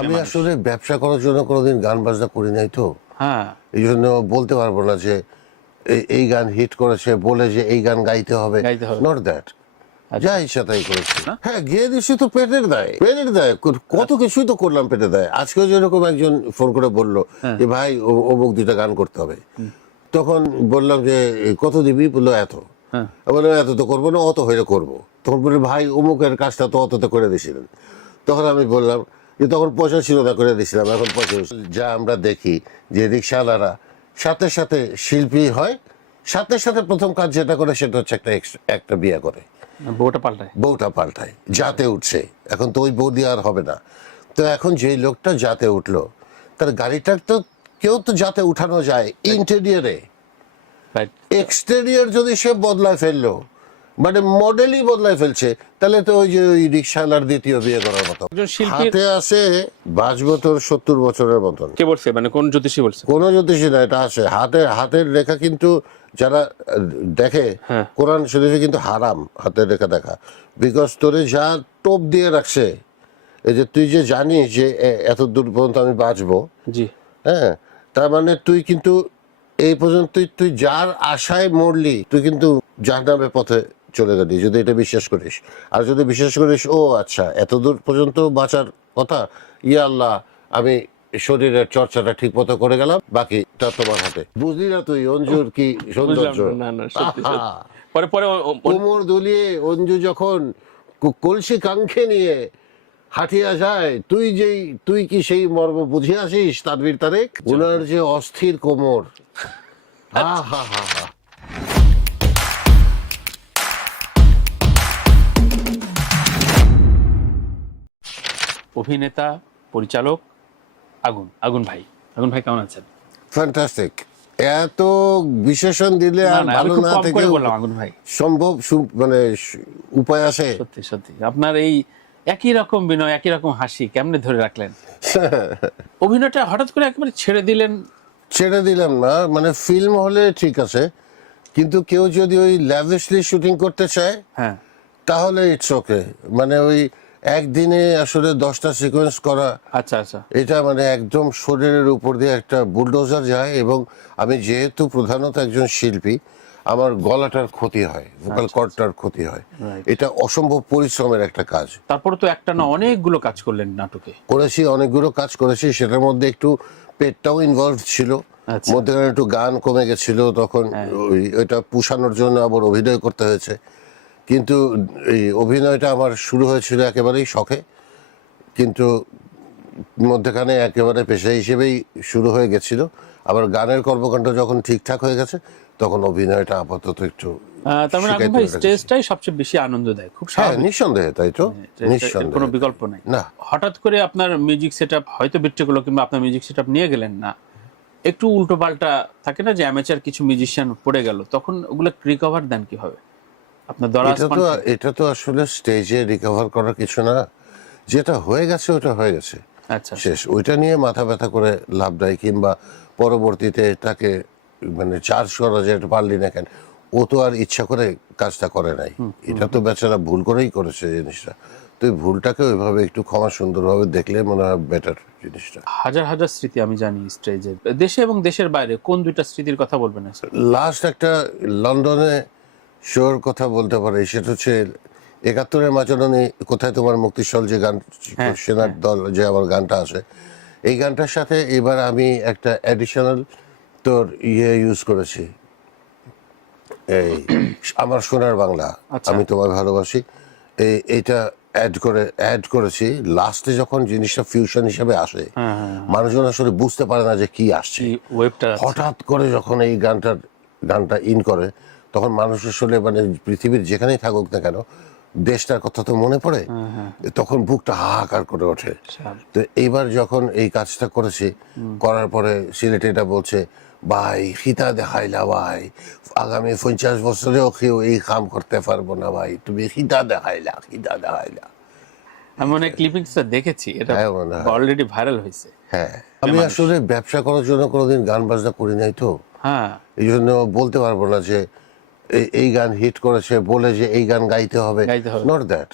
আমি আসলে ব্যবসা করার জন্য কোনোদিন গান বাজনা করি নাই তো, হ্যাঁ, এই জন্য বলতে পারবো না যে এই গান হিট করেছে বলে যে এই গান গাইতে হবে, গাইতে হবে। Not that. আচ্ছা। যা ইচ্ছা তাই করেছি। না? হ্যাঁ, গিয়ে দিচ্ছি তো পেটের দায়, পেটের দায় কত কিছুই তো করলাম পেটের দায়। আজকে যেরকম একজন ফোন করে বললো হ্যাঁ। যে ভাই অমুক দুইটা গান করতে হবে, তখন বললাম যে কত দিবি, বললো এত। হ্যাঁ। আমি বললাম এত তো করবো না, অত হইলে করবো। তখন বললো ভাই অমুকের কাজটা তো অত তো করে দিয়েছিলেন। তখন আমি বললাম যে তখন পয়সা ছিল না, করে দিয়েছিলাম, এখন পয়সা হয়েছে। যা আমরা দেখি যে রিক্সাওয়ালারা সাথে সাথে শিল্পী হয়, সাথে সাথে প্রথম কাজ যেটা করে সেটা হচ্ছে একটা বিয়ে করে, বউটা পাল্টায়। বউটা পাল্টায়, যাতে উঠছে। এখন তো ওই বউ দিয়ে আর হবে না। তো এখন যেই লোকটা যাতে উঠলো, তার গাড়িটার তো কেউ তো যাতে উঠানো যায় ইন্টেরিয়রে, রাইট। এক্সটেরিয়র যদি সে বদলায় ফেললো, মানে মডেলই বদলায় ফেলছে, তাহলে তো ওই যে ওই রিক্সাওয়ালার দ্বিতীয় বিয়ে করার মতো। একজন শিল্পীর হাতে আসে বাঁচবো তোর 70 বছরের মতন। কে বলছে, মানে কোন জ্যোতিষী বলছে? কোনো জ্যোতিষী না, এটা আসে হাতের রেখা। কিন্তু যারা দেখে হ্যাঁ। কোরআন শরীফে কিন্তু হারাম হাতের রেখা দেখা, বিকজ তোরে যা টোপ দিয়ে রাখছে, এই যে তুই যে জানিস যে এত দূর পর্যন্ত আমি বাঁচবো, জি। হ্যাঁ, তার মানে তুই কিন্তু এই পর্যন্ত তুই যার আশায় মরলি, তুই কিন্তু জাহান্নামের পথে চলে গেলি, যদি এটা বিশ্বাস করিস। আর যদি বিশ্বাস করিস ও আচ্ছা এত দূর পর্যন্ত বাঁচার কথা, ইয়া আল্লাহ আমি শরীরের চর্চাটা ঠিক মতো করে গেলাম, বাকিটা তোমার হাতে। বুঝলি না তুই অঞ্জুর কি সৌন্দর্য? বুঝলাম না, না, সত্যি, সত্যি। আহা! পরে পরে কোমর দুলিয়ে অঞ্জু যখন কলসি কাঙ্ক্ষে নিয়ে হাঁটিয়া যায়, তুই কি সেই মর্ম বুঝে আসিস? তানভীর তারেক, ওনার যে অস্থির কোমর, হা হা হা হা। অভিনেতা, পরিচালক আগুন ভাই কেমন আছেন? ফ্যান্টাস্টিক। এত বিশেষণ দিলে না আর না, আমি ভালো খুব না কম থেকে করে বললাম আগুন ভাই। সম্ভব মানে উপায় আছে? সত্যি সত্যি আপনার এই একই রকম বিনয়, একই রকম হাসি কেমনে ধরে রাখলেন? অভিনয়টা হঠাৎ করে একেবারে ছেড়ে দিলেন? ছেড়ে দিলাম না, মানে ফিল্ম হলে ঠিক আছে, কিন্তু কেউ যদি ওই ল্যাভিশলি শুটিং করতে চায় হ্যাঁ। তাহলে ইটস ওকে। মানে ওই একদিনে আসলে 10টা সিকোয়েন্স করা, আচ্ছা আচ্ছা। এটা মানে একদম শরীরের উপর দিয়ে একটা বুলডোজার যায়। এবং আমি যেহেতু প্রধানত একজন শিল্পী, আমার গলাটার ক্ষতি হয়, ভোকাল কর্ডটার ক্ষতি হয়। Right. এটা অসম্ভব পরিশ্রমের একটা কাজ। তারপরে তো একটা না অনেকগুলো কাজ করলেন নাটকে। করেছি, অনেকগুলো কাজ করেছি, সেটার মধ্যে একটু পেটটাও ইনভলভ ছিল। আচ্ছা। মধ্যখানে একটু গান কমে গেছিল, তখন ওইটা পুষানোর জন্য আবার অভিনয় করতে হয়েছে। কিন্তু এই অভিনয়টা আমার শুরু হয়েছিল একেবারেই শখে, কিন্তু মধ্যখানে একেবারে পেশা হিসেবেই শুরু হয়ে গেছিল। আবার গানের কর্মকাণ্ড যখন ঠিকঠাক হয়ে গেছে, তখন অভিনয়টা আপাতত একটু তার মানে আগুন শিখাইতে ভাই হয়ে গেছে। স্টেজটাই সবচেয়ে বেশি আনন্দ দেয়, খুব হ্যাঁ, স্বাভাবিক। নিঃসন্দেহে তাই তো, এর নিঃসন্দেহে কোনো বিকল্প নাই। না। হঠাৎ করে আপনার মিউজিক সেটআপ হয়তো বিট্রিগুলো কিংবা আপনার মিউজিক সেটআপ নিয়ে গেলেন না, একটু উল্টো পাল্টা থাকে না যে অ্যামেচার কিছু মিউজিশিয়ান পড়ে গেল, তখন ওগুলো রিকভার দেন কিভাবে? আপনার দরাজ এটা তো আসলে স্টেজে রিকভার করার কিছু না, যেটা হয়ে গেছে ওটা হয়ে গেছে, আচ্ছা শেষ। ওইটা নিয়ে মাথা ব্যথা করে লাভ নাই, কিংবা পরবর্তীতে তাকে মানে চার্জ করা যে এটা পারলি না কেন, ও তো আর ইচ্ছা করে কাজটা করে নাই, এটা তো বেচারা ভুল করেই করেছে জিনিসটা। তো এই ভুলটাকে ওইভাবে একটু ক্ষমা সুন্দরভাবে দেখলে মনে হয় বেটার জিনিসটা। হাজার হাজার স্মৃতি আমি জানি স্টেজে, দেশে এবং দেশের বাইরে কোন দুইটা স্মৃতির কথা বলবেন স্যার? লাস্ট একটা লন্ডনে শোর কথা বলতে পারি, সেটা হচ্ছে 71-এর মাচরণে কোথায় তোমার মুক্তিস্থল, যে গান সেনার দল যে আমার গানটা আছে, এই গানটার সাথে এবার আমি একটা অ্যাডিশনাল তোর ইউজ করেছি, এই আমার সোনার বাংলা, আচ্ছা। আমি তোমায় ভালোবাসি, এইটা অ্যাড করেছি লাস্টে। যখন জিনিসটা ফিউশন হিসেবে আসে, মানুষজন আসলে বুঝতে পারে না যে কি আসছে, কি ওয়েবটা হঠাৎ করে যখন এই গানটা ইন করে, তখন মানুষ আসলে মানে পৃথিবীর যেখানেই থাকুক না কেন, দেশটার কথা তো মনে পড়ে, তখন বুকটা হাহাকার করে ওঠে। তো এইবার যখন এই কাজটা করেছি, করার পরে সিলেটে এটা বলছে, ভাই খিতা দেখাইলা ভাই, আগামী 50 বছরেও কেউ এই কাম করতে পারবো না ভাই, তুমি খিতা দেখাইলা। আমি অনেক ক্লিপিংসটা দেখেছি, এটা হ্যাঁ, মনে হয়। অলরেডি ভাইরাল হয়েছে। হ্যাঁ, আমি আসলে ব্যবসা করার জন্য কোনোদিন গান বাজনা করি নাই তো, হ্যাঁ। এই জন্য বলতে পারবো না যে এই গান হিট করেছে বলে যে এই গান গাইতে হবে, গাইতে হবে। Not that.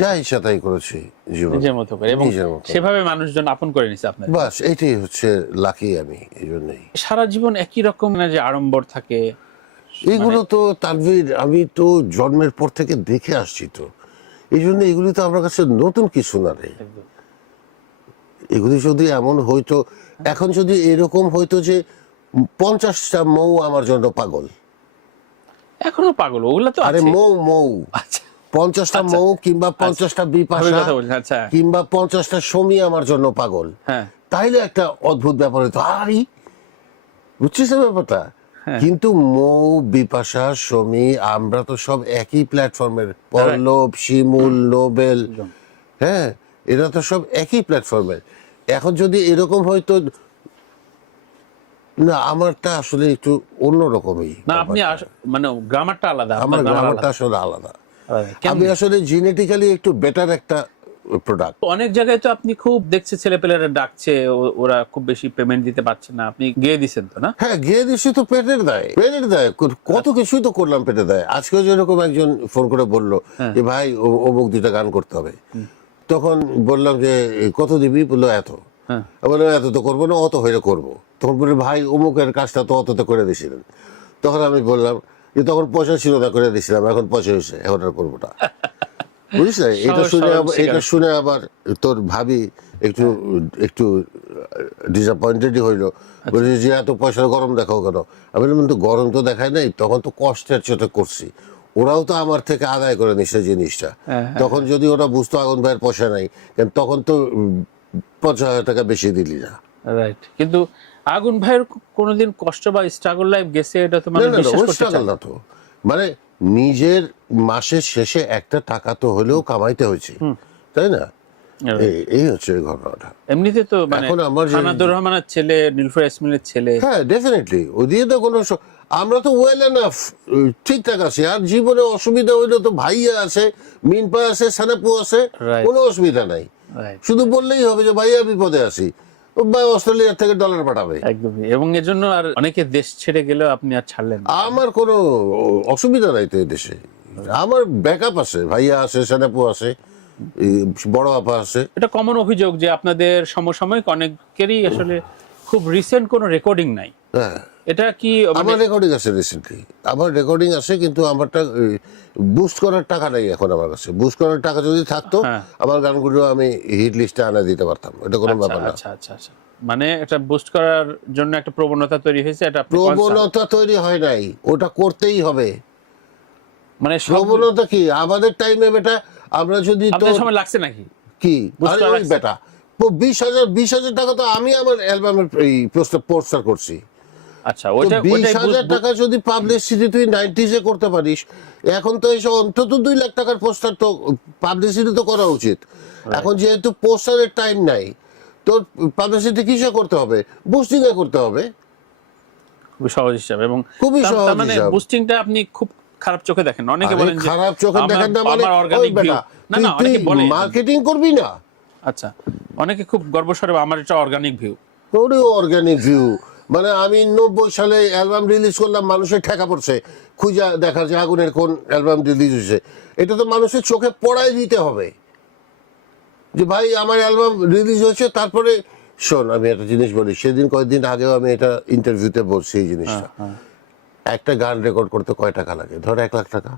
যা ইচ্ছা তাই করেছি জীবনে নিজের মতো করে, এবং নিজের মতো। সেভাবে মানুষজন আপন করে নিছে আপনার। বাস এটাই হচ্ছে লাকি আমি এই জন্যই। সারা জীবন একই রকম না যে আড়ম্বর থাকে? এগুলো তো তানভীর আমি তো জন্মের পর থেকে দেখে আসছি, তো এই জন্য এগুলি তো আমার কাছে নতুন কিছু না রে। এগুলি যদি এমন হইতো, এখন যদি এরকম হইতো যে 50টা মৌ আমার জন্য পাগল, এখনো পাগল ওগুলা তো আরে আছে। মৌ মৌ আচ্ছা 50টা মৌ কিংবা 50টা ভাবে বিপাশা কথা বলছেন, আচ্ছা কিংবা 50টা সমী আমার জন্য পাগল, হ্যাঁ তাইলে একটা অদ্ভুত ব্যাপার হতো। আরে বুঝছিস না ব্যাপারটা? হ্যাঁ। কিন্তু মৌ, বিপাশা, সমী আমরা তো সব একই প্ল্যাটফর্মের, পল্লব, শিমুল, নোবেল, হ্যাঁ এরা তো সব একই প্ল্যাটফর্মের। এখন যদি এরকম হয়তো না, আমারটা আসলে একটু অন্যরকমই না আপনি মানে গ্রামারটা আলাদা, আমার আপনার grammar গ্রামারটা আলাদা। আসলে আলাদা। কেমন? আমি আসলে জেনেটিক্যালি একটু বেটার একটা প্রোডাক্ট। অনেক জায়গায় তো আপনি খুব দেখছে ছেলেপেলেরা ডাকছে, ওরা খুব বেশি পেমেন্ট দিতে পারছে না, আপনি গিয়ে দিছেন তো না? হ্যাঁ গিয়ে দিচ্ছি তো, পেটের দায়, পেটের দায় কত কিছুই তো করলাম পেটের দায়। আজকে যেরকম একজন ফোন করে বললো যে ভাই অমুক 2টা গান করতে হবে, তখন বললাম যে কত দিবি, বললো এত। হ্যাঁ বললো এত তো করবো না, অত হইলে করবো। তখন বললো ভাই অমুকের কাজটা তো অততে করে দিয়েছিলেন। তখন আমি বললাম যে তখন পয়সা ছিল না, করে দিয়েছিলাম, এখন পয়সা হয়েছে, এখন আর করবো না। বুঝিস না? এটা শুনে আবার তোর ভাবি একটু একটু ডিসঅ্যাপয়েন্টেডই হইলো, বলছে যে এত পয়সার গরম দেখাও কেন? আমি বললাম তো গরম তো দেখায় নাই, তখন তো কষ্টের চোটে করছি, ওরাও তো আমার থেকে আদায় করে নিচ্ছে জিনিসটা। তখন যদি ওরা বুঝতো আগুন ভাইয়ের পয়সা নাই, কারণ তখন তো 50,000 টাকা বেশি দিলি না। রাইট, কিন্তু আগুন ভাইয়ের কোনোদিন কষ্ট বা স্ট্রাগল লাইফ গেছে এটা তো না মানে না না, বিশ্বাস ওই করতে struggle চায় না। না তো, মানে নিজের মাসের শেষে একটা টাকা তো হলেও কামাইতে হয়েছে, তাই না? এই হচ্ছে এই ঘটনাটা। এমনিতে তো মানে এখন আমার যে- হানাদুর রহমানের ছেলে, নীলুফার ইয়াসমিনের ছেলে, হ্যাঁ ডেফিনেটলি ও দিয়ে তো কোনো আমরা তো ওয়েল এনাফ, ঠিকঠাক আছি। আর জীবনে অসুবিধা হইলে তো ভাইয়া আছে, মিনপা আছে, সানাপু আছে, Right. কোনো অসুবিধা নাই। রাইট শুধু বললেই হবে যে ভাইয়া বিপদে আছি, ও ভাই অস্ট্রেলিয়া থেকে ডলার পাঠাবে। একদমই, এবং এর জন্য আর অনেকে দেশ ছেড়ে গেলেও আপনি আর ছাড়লেন না। আমার কোনো অসুবিধা নাই তো এই দেশে, আমার ব্যাকআপ আছে, ভাইয়া আছে, সানাপু আছে, বড় আপা আছে। এটা কমন অভিযোগ যে আপনাদের সমসাময়িক অনেকেরই আসলে খুব রিসেন্ট কোনো রেকর্ডিং নাই। হ্যাঁ এটা কি মানে আমার রেকর্ডিং আছে রিসেন্টলি, আমার রেকর্ডিং আছে, কিন্তু আমারটা বুস্ট করার টাকা নেই এখন আমার কাছে। বুস্ট করার টাকা যদি থাকতো হ্যাঁ। আমার গানগুলো আমি হিট লিস্টে আনা দিতে পারতাম, এটা কোনো ব্যাপার না। আচ্ছা আচ্ছা আচ্ছা, মানে এটা বুস্ট করার জন্য একটা প্রবণতা তৈরি হয়েছে, এটা আপনি concern। প্রবণতা তৈরি হয় নাই, ওটা করতেই হবে। মানে সব প্রবণতা কি আমাদের টাইমে বেটা, আমরা যদি তো আপনার সময় লাগছে নাকি? কি বুঝতে আরে ওই পারছি। বেটা 20,000 টাকা তো আমি আমার অ্যালবামের এই পোস্টার করছি। আচ্ছা তো ওইটা 20,000 টাকা যদি পাবলিসিটি তুই 90s-এ করতে পারিস, এখন তো এসে অন্তত 2 লাখ টাকার পোস্টার তো পাবলিসিটি তো করা উচিত। এখন যেহেতু পোস্টারের টাইম নাই, তোর পাবলিসিটি কিসে করতে হবে? বুস্টিং এ করতে হবে। খুবই সহজ হিসাব, এবং খুবই তার সহজ মানে হিসাব। বুস্টিংটা আপনি খুব খারাপ চোখে দেখেন। অনেকে আরে বলেন যে খারাপ চোখে দেখেন না মানে, আমার ওই অর্গানিক ভিউ, বেটা না না তুই অনেকে বলে, মার্কেটিং করবি না? আচ্ছা অনেকে খুব গর্বস্বরে আমার এটা অর্গানিক ভিউ। ওরে অর্গানিক ভিউ মানে আমি 90 সালে অ্যালবাম রিলিজ করলাম, মানুষের ঠেকা পড়ছে খুঁজা দেখা যে আগুনের কোন অ্যালবাম রিলিজ হয়েছে। এটা তো মানুষের চোখে পড়াই দিতে হবে যে ভাই আমার অ্যালবাম রিলিজ হয়েছে। তারপরে শোন, আমি একটা জিনিস বলি, সেদিন কয়েকদিন আগেও আমি এটা ইন্টারভিউতে বলছি এই জিনিসটা। একটা গান রেকর্ড করতে কয় টাকা লাগে? ধর 1 লাখ টাকা।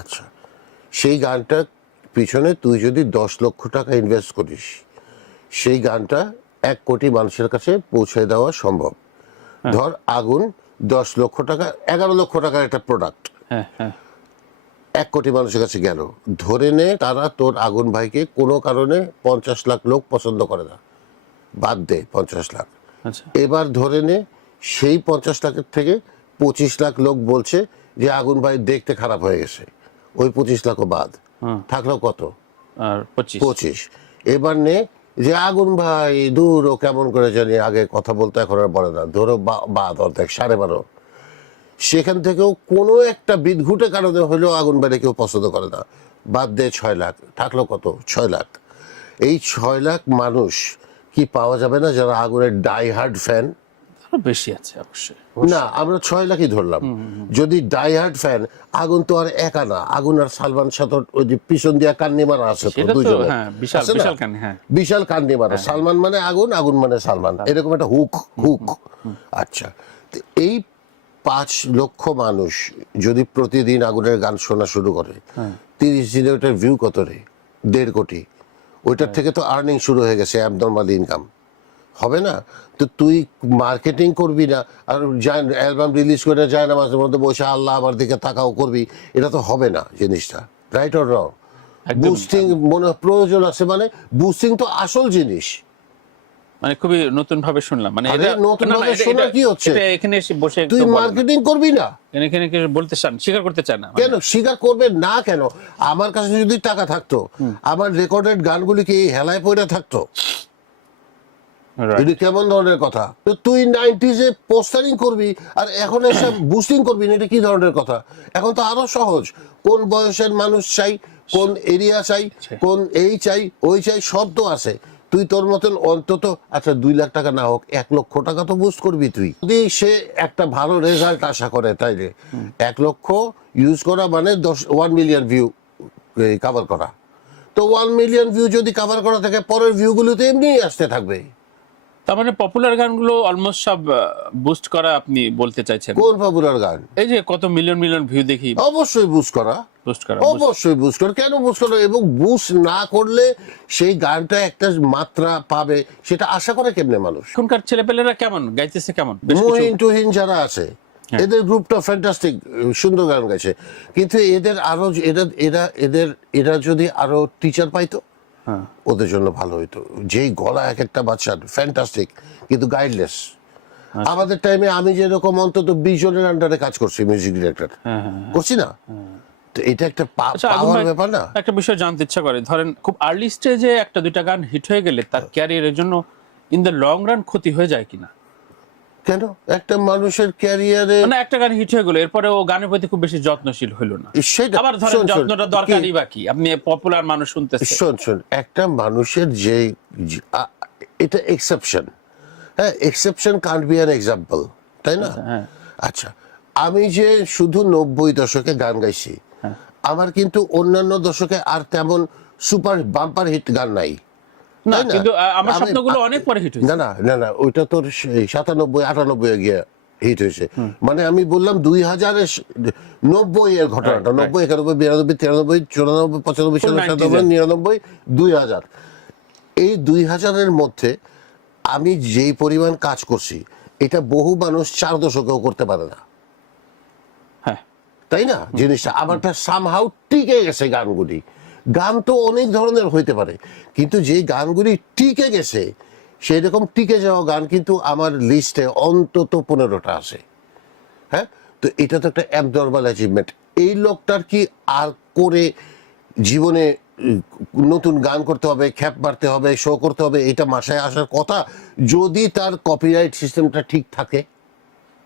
আচ্ছা, সেই গানটা পিছনে তুই যদি 10 লক্ষ টাকা ইনভেস্ট করিস, সেই গানটা 1 কোটি মানুষের কাছে পৌঁছে দেওয়া সম্ভব। ধর আগুন 10 লক্ষ টাকা, 11 লক্ষ টাকার একটা প্রোডাক্ট হ্যাঁ হ্যাঁ 1 কোটি মানুষের কাছে গেল। ধরে নে তারা তোর আগুন ভাইকে কোনো কারণে 50 লাখ লোক পছন্দ করে না, বাদ দে 50 লাখ। আচ্ছা এবার ধরে নে সেই 50 লাখের থেকে 25 লাখ লোক বলছে যে আগুন ভাই দেখতে খারাপ হয়ে গেছে, ওই 25 লাখও বাদ, থাকলো কত? আর 25। 25। এবার নে যে আগুন ভাই দূর ও কেমন করে জানি আগে কথা বলতে এখন আর বলে না, ধরো বাদ অর্ধেক 12.5। সেখান থেকেও কোনো একটা বিদঘুটে কারণে হলেও আগুন ভাইরে কেউ পছন্দ করে না, বাদ দে 6 লাখ, থাকলো কত? 6 লাখ। এই 6 লাখ মানুষ কি পাওয়া যাবে না যারা আগুনের ডাই হার্ড ফ্যান? বেশি আছে অবশ্যই। না, আমরা 6 লাখই ধরলাম। যদি ডাইহার্ড ফ্যান, আগুন তো আর একা না, আগুন আর সালমান শাহর ওই যে পিছন দিয়া কান্নি মারা আছে তো সেটা তো দুইজনে, হ্যাঁ, বিশাল আছে না? বিশাল কাহিনী, হ্যাঁ। বিশাল কান্নি মারা, সালমান মানে আগুন, আগুন মানে সালমান, এরকম একটা হুক হুক। আচ্ছা, তো এই 5 লক্ষ মানুষ যদি প্রতিদিন আগুনের গান শোনা শুরু করে, 30 দিনে ওটার ভিউ কত রে? 1.5 কোটি। ওইটার থেকে তো আর্নিং শুরু হয়ে গেছে, অ্যাবনর্মাল ইনকাম। হবে না? তো তুই মার্কেটিং করবি না আর অ্যালবাম রিলিজ করে যায় না মাঝে মধ্যে বসে আল্লাহ আমার দিকে তাকাও করবি, এটা তো হবে না জিনিসটা। Right or wrong? একদম। বুস্টিং মনে প্রয়োজন আছে, মানে বুস্টিং তো আসল জিনিস। মানে খুবই নতুন ভাবে শুনলাম, মানে আরে এটা নতুন না, না, ভাবে এটা- শোনা এটা- কি হচ্ছে? এটা এখানে এসে বসে তুই কেউ বলে না। মার্কেটিং করবি না এখানে কেউ বলতে চান, স্বীকার করতে চায় না, মানে কেন? স্বীকার করবে না কেন? আমার কাছে যদি টাকা থাকতো, আমার রেকর্ডেড গানগুলি কি এই হেলায় পড়ে থাকতো? Right. এটা কেমন ধরনের কথা? তো তুই 90s-এ পোস্টারিং করবি আর এখন এসে বুস্টিং করবি না, এটা কি ধরনের কথা? এখন তো আরো সহজ, কোন বয়সের মানুষ চাই, কোন এরিয়া চাই, কোন এই চাই ওই চাই, সব তো আছে। তুই তোর মতন অন্তত আচ্ছা 2 লাখ টাকা না হোক 1 লক্ষ টাকা তো বুস্ট করবি তুই, যদি সে একটা ভালো রেজাল্ট আশা করে। তাইলে 1 লক্ষ ইউজ করা মানে 1 মিলিয়ন ভিউ কভার করা। তো 1 মিলিয়ন ভিউ যদি কভার করা থাকে, পরের ভিউগুলো তো এমনিই আসতে থাকবে। তার মানে পপুলার গানগুলো অলমোস্ট সব বুস্ট করা আপনি বলতে চাইছেন? কোন পপুলার গান? এই যে কত মিলিয়ন মিলিয়ন ভিউ দেখি, অবশ্যই বুস্ট করা, বুস্ট করা। অবশ্যই বুস্ট করা। কেন বুস্ট করা? এবং বুস্ট না করলে সেই গানটা একটা মাত্রা পাবে, সেটা আশা করে কেমনে মানুষ? এখনকার ছেলেপেলেরা কেমন গাইতেছে, কেমন বেশ কিছু মহিন টুহিন যারা আছে, এদের গ্রুপটা ফ্যান্টাস্টিক, সুন্দর গান গাইছে, কিন্তু এদের আরো এরা যদি আরো টিচার পাইতো, হ্যাঁ, ওদের জন্য ভালো হইতো। যেই গলা এক একটা বাচ্চার ফ্যান্টাস্টিক, কিন্তু গাইডলেস। আমাদের টাইমে আমি যেরকম অন্তত 20 জনের আন্ডারে কাজ করছি, মিউজিক ডিরেক্টর হ্যাঁ, হ্যাঁ। করছি না? তো এটা একটা আচ্ছা, আগুন পাওয়ার ভাই, ব্যাপার না? একটা বিষয় জানতে ইচ্ছা করে, ধরেন খুব আর্লি স্টেজে একটা দুইটা গান হিট হয়ে গেলে তার ক্যারিয়ারের জন্য ইন দ্য লং রান ক্ষতি হয়ে যায় কিনা? কেন? একটা মানুষের ক্যারিয়ারে মানে একটা গান হিট হয়ে গেল, এরপরে ও গানের প্রতি খুব বেশি যত্নশীল হইল না, সেটা আবার ধরেন শোন, শোন, যত্নটা দরকারই বাকি, আপনি পপুলার মানুষ শুনতেছে। শোন, একটা মানুষের যে এটা এক্সেপশন, হ্যাঁ, exception can't be an example, তাই না? হ্যাঁ, আচ্ছা, আমি যে শুধু 90 দশকে গান গাইছি, আমার কিন্তু অন্যান্য দশকে আর তেমন সুপার বাম্পার হিট গান নাই, না, তাই না? কিন্তু আমার আমি- স্বপ্নগুলো অনেক পরে হিট হয়েছে। না, ওইটা তোর 97-98 এ গিয়ে হিট হয়েছে। মানে আমি বললাম 2000-এর 90 এর ঘটনাটা, 90, 91, 92, 93, 94, 95, 96, 97, 99, 2000, এই 2000-এর মধ্যে আমি যেই পরিমাণ কাজ করছি, এটা বহু মানুষ 4 দশকেও করতে পারে না, হ্যাঁ, তাই না? জিনিসটা আমারটা সামহাউ টিকে গেছে। গানগুলি, গান তো অনেক ধরনের হইতে পারে, কিন্তু যে গানগুলি টিকে গেছে, সেই রকম টিকে যাওয়া গান কিন্তু আমার লিস্টে অন্তত 15টা আছে। হ্যাঁ, তো এটা তো একটা অ্যাবনর্মাল অ্যাচিভমেন্ট। এই লোকটার কি আর করে জীবনে নতুন গান করতে হবে, খ্যাপ মারতে হবে, শো করতে হবে, এটা মাসায় আসার কথা, যদি তার কপিরাইট সিস্টেমটা ঠিক থাকে।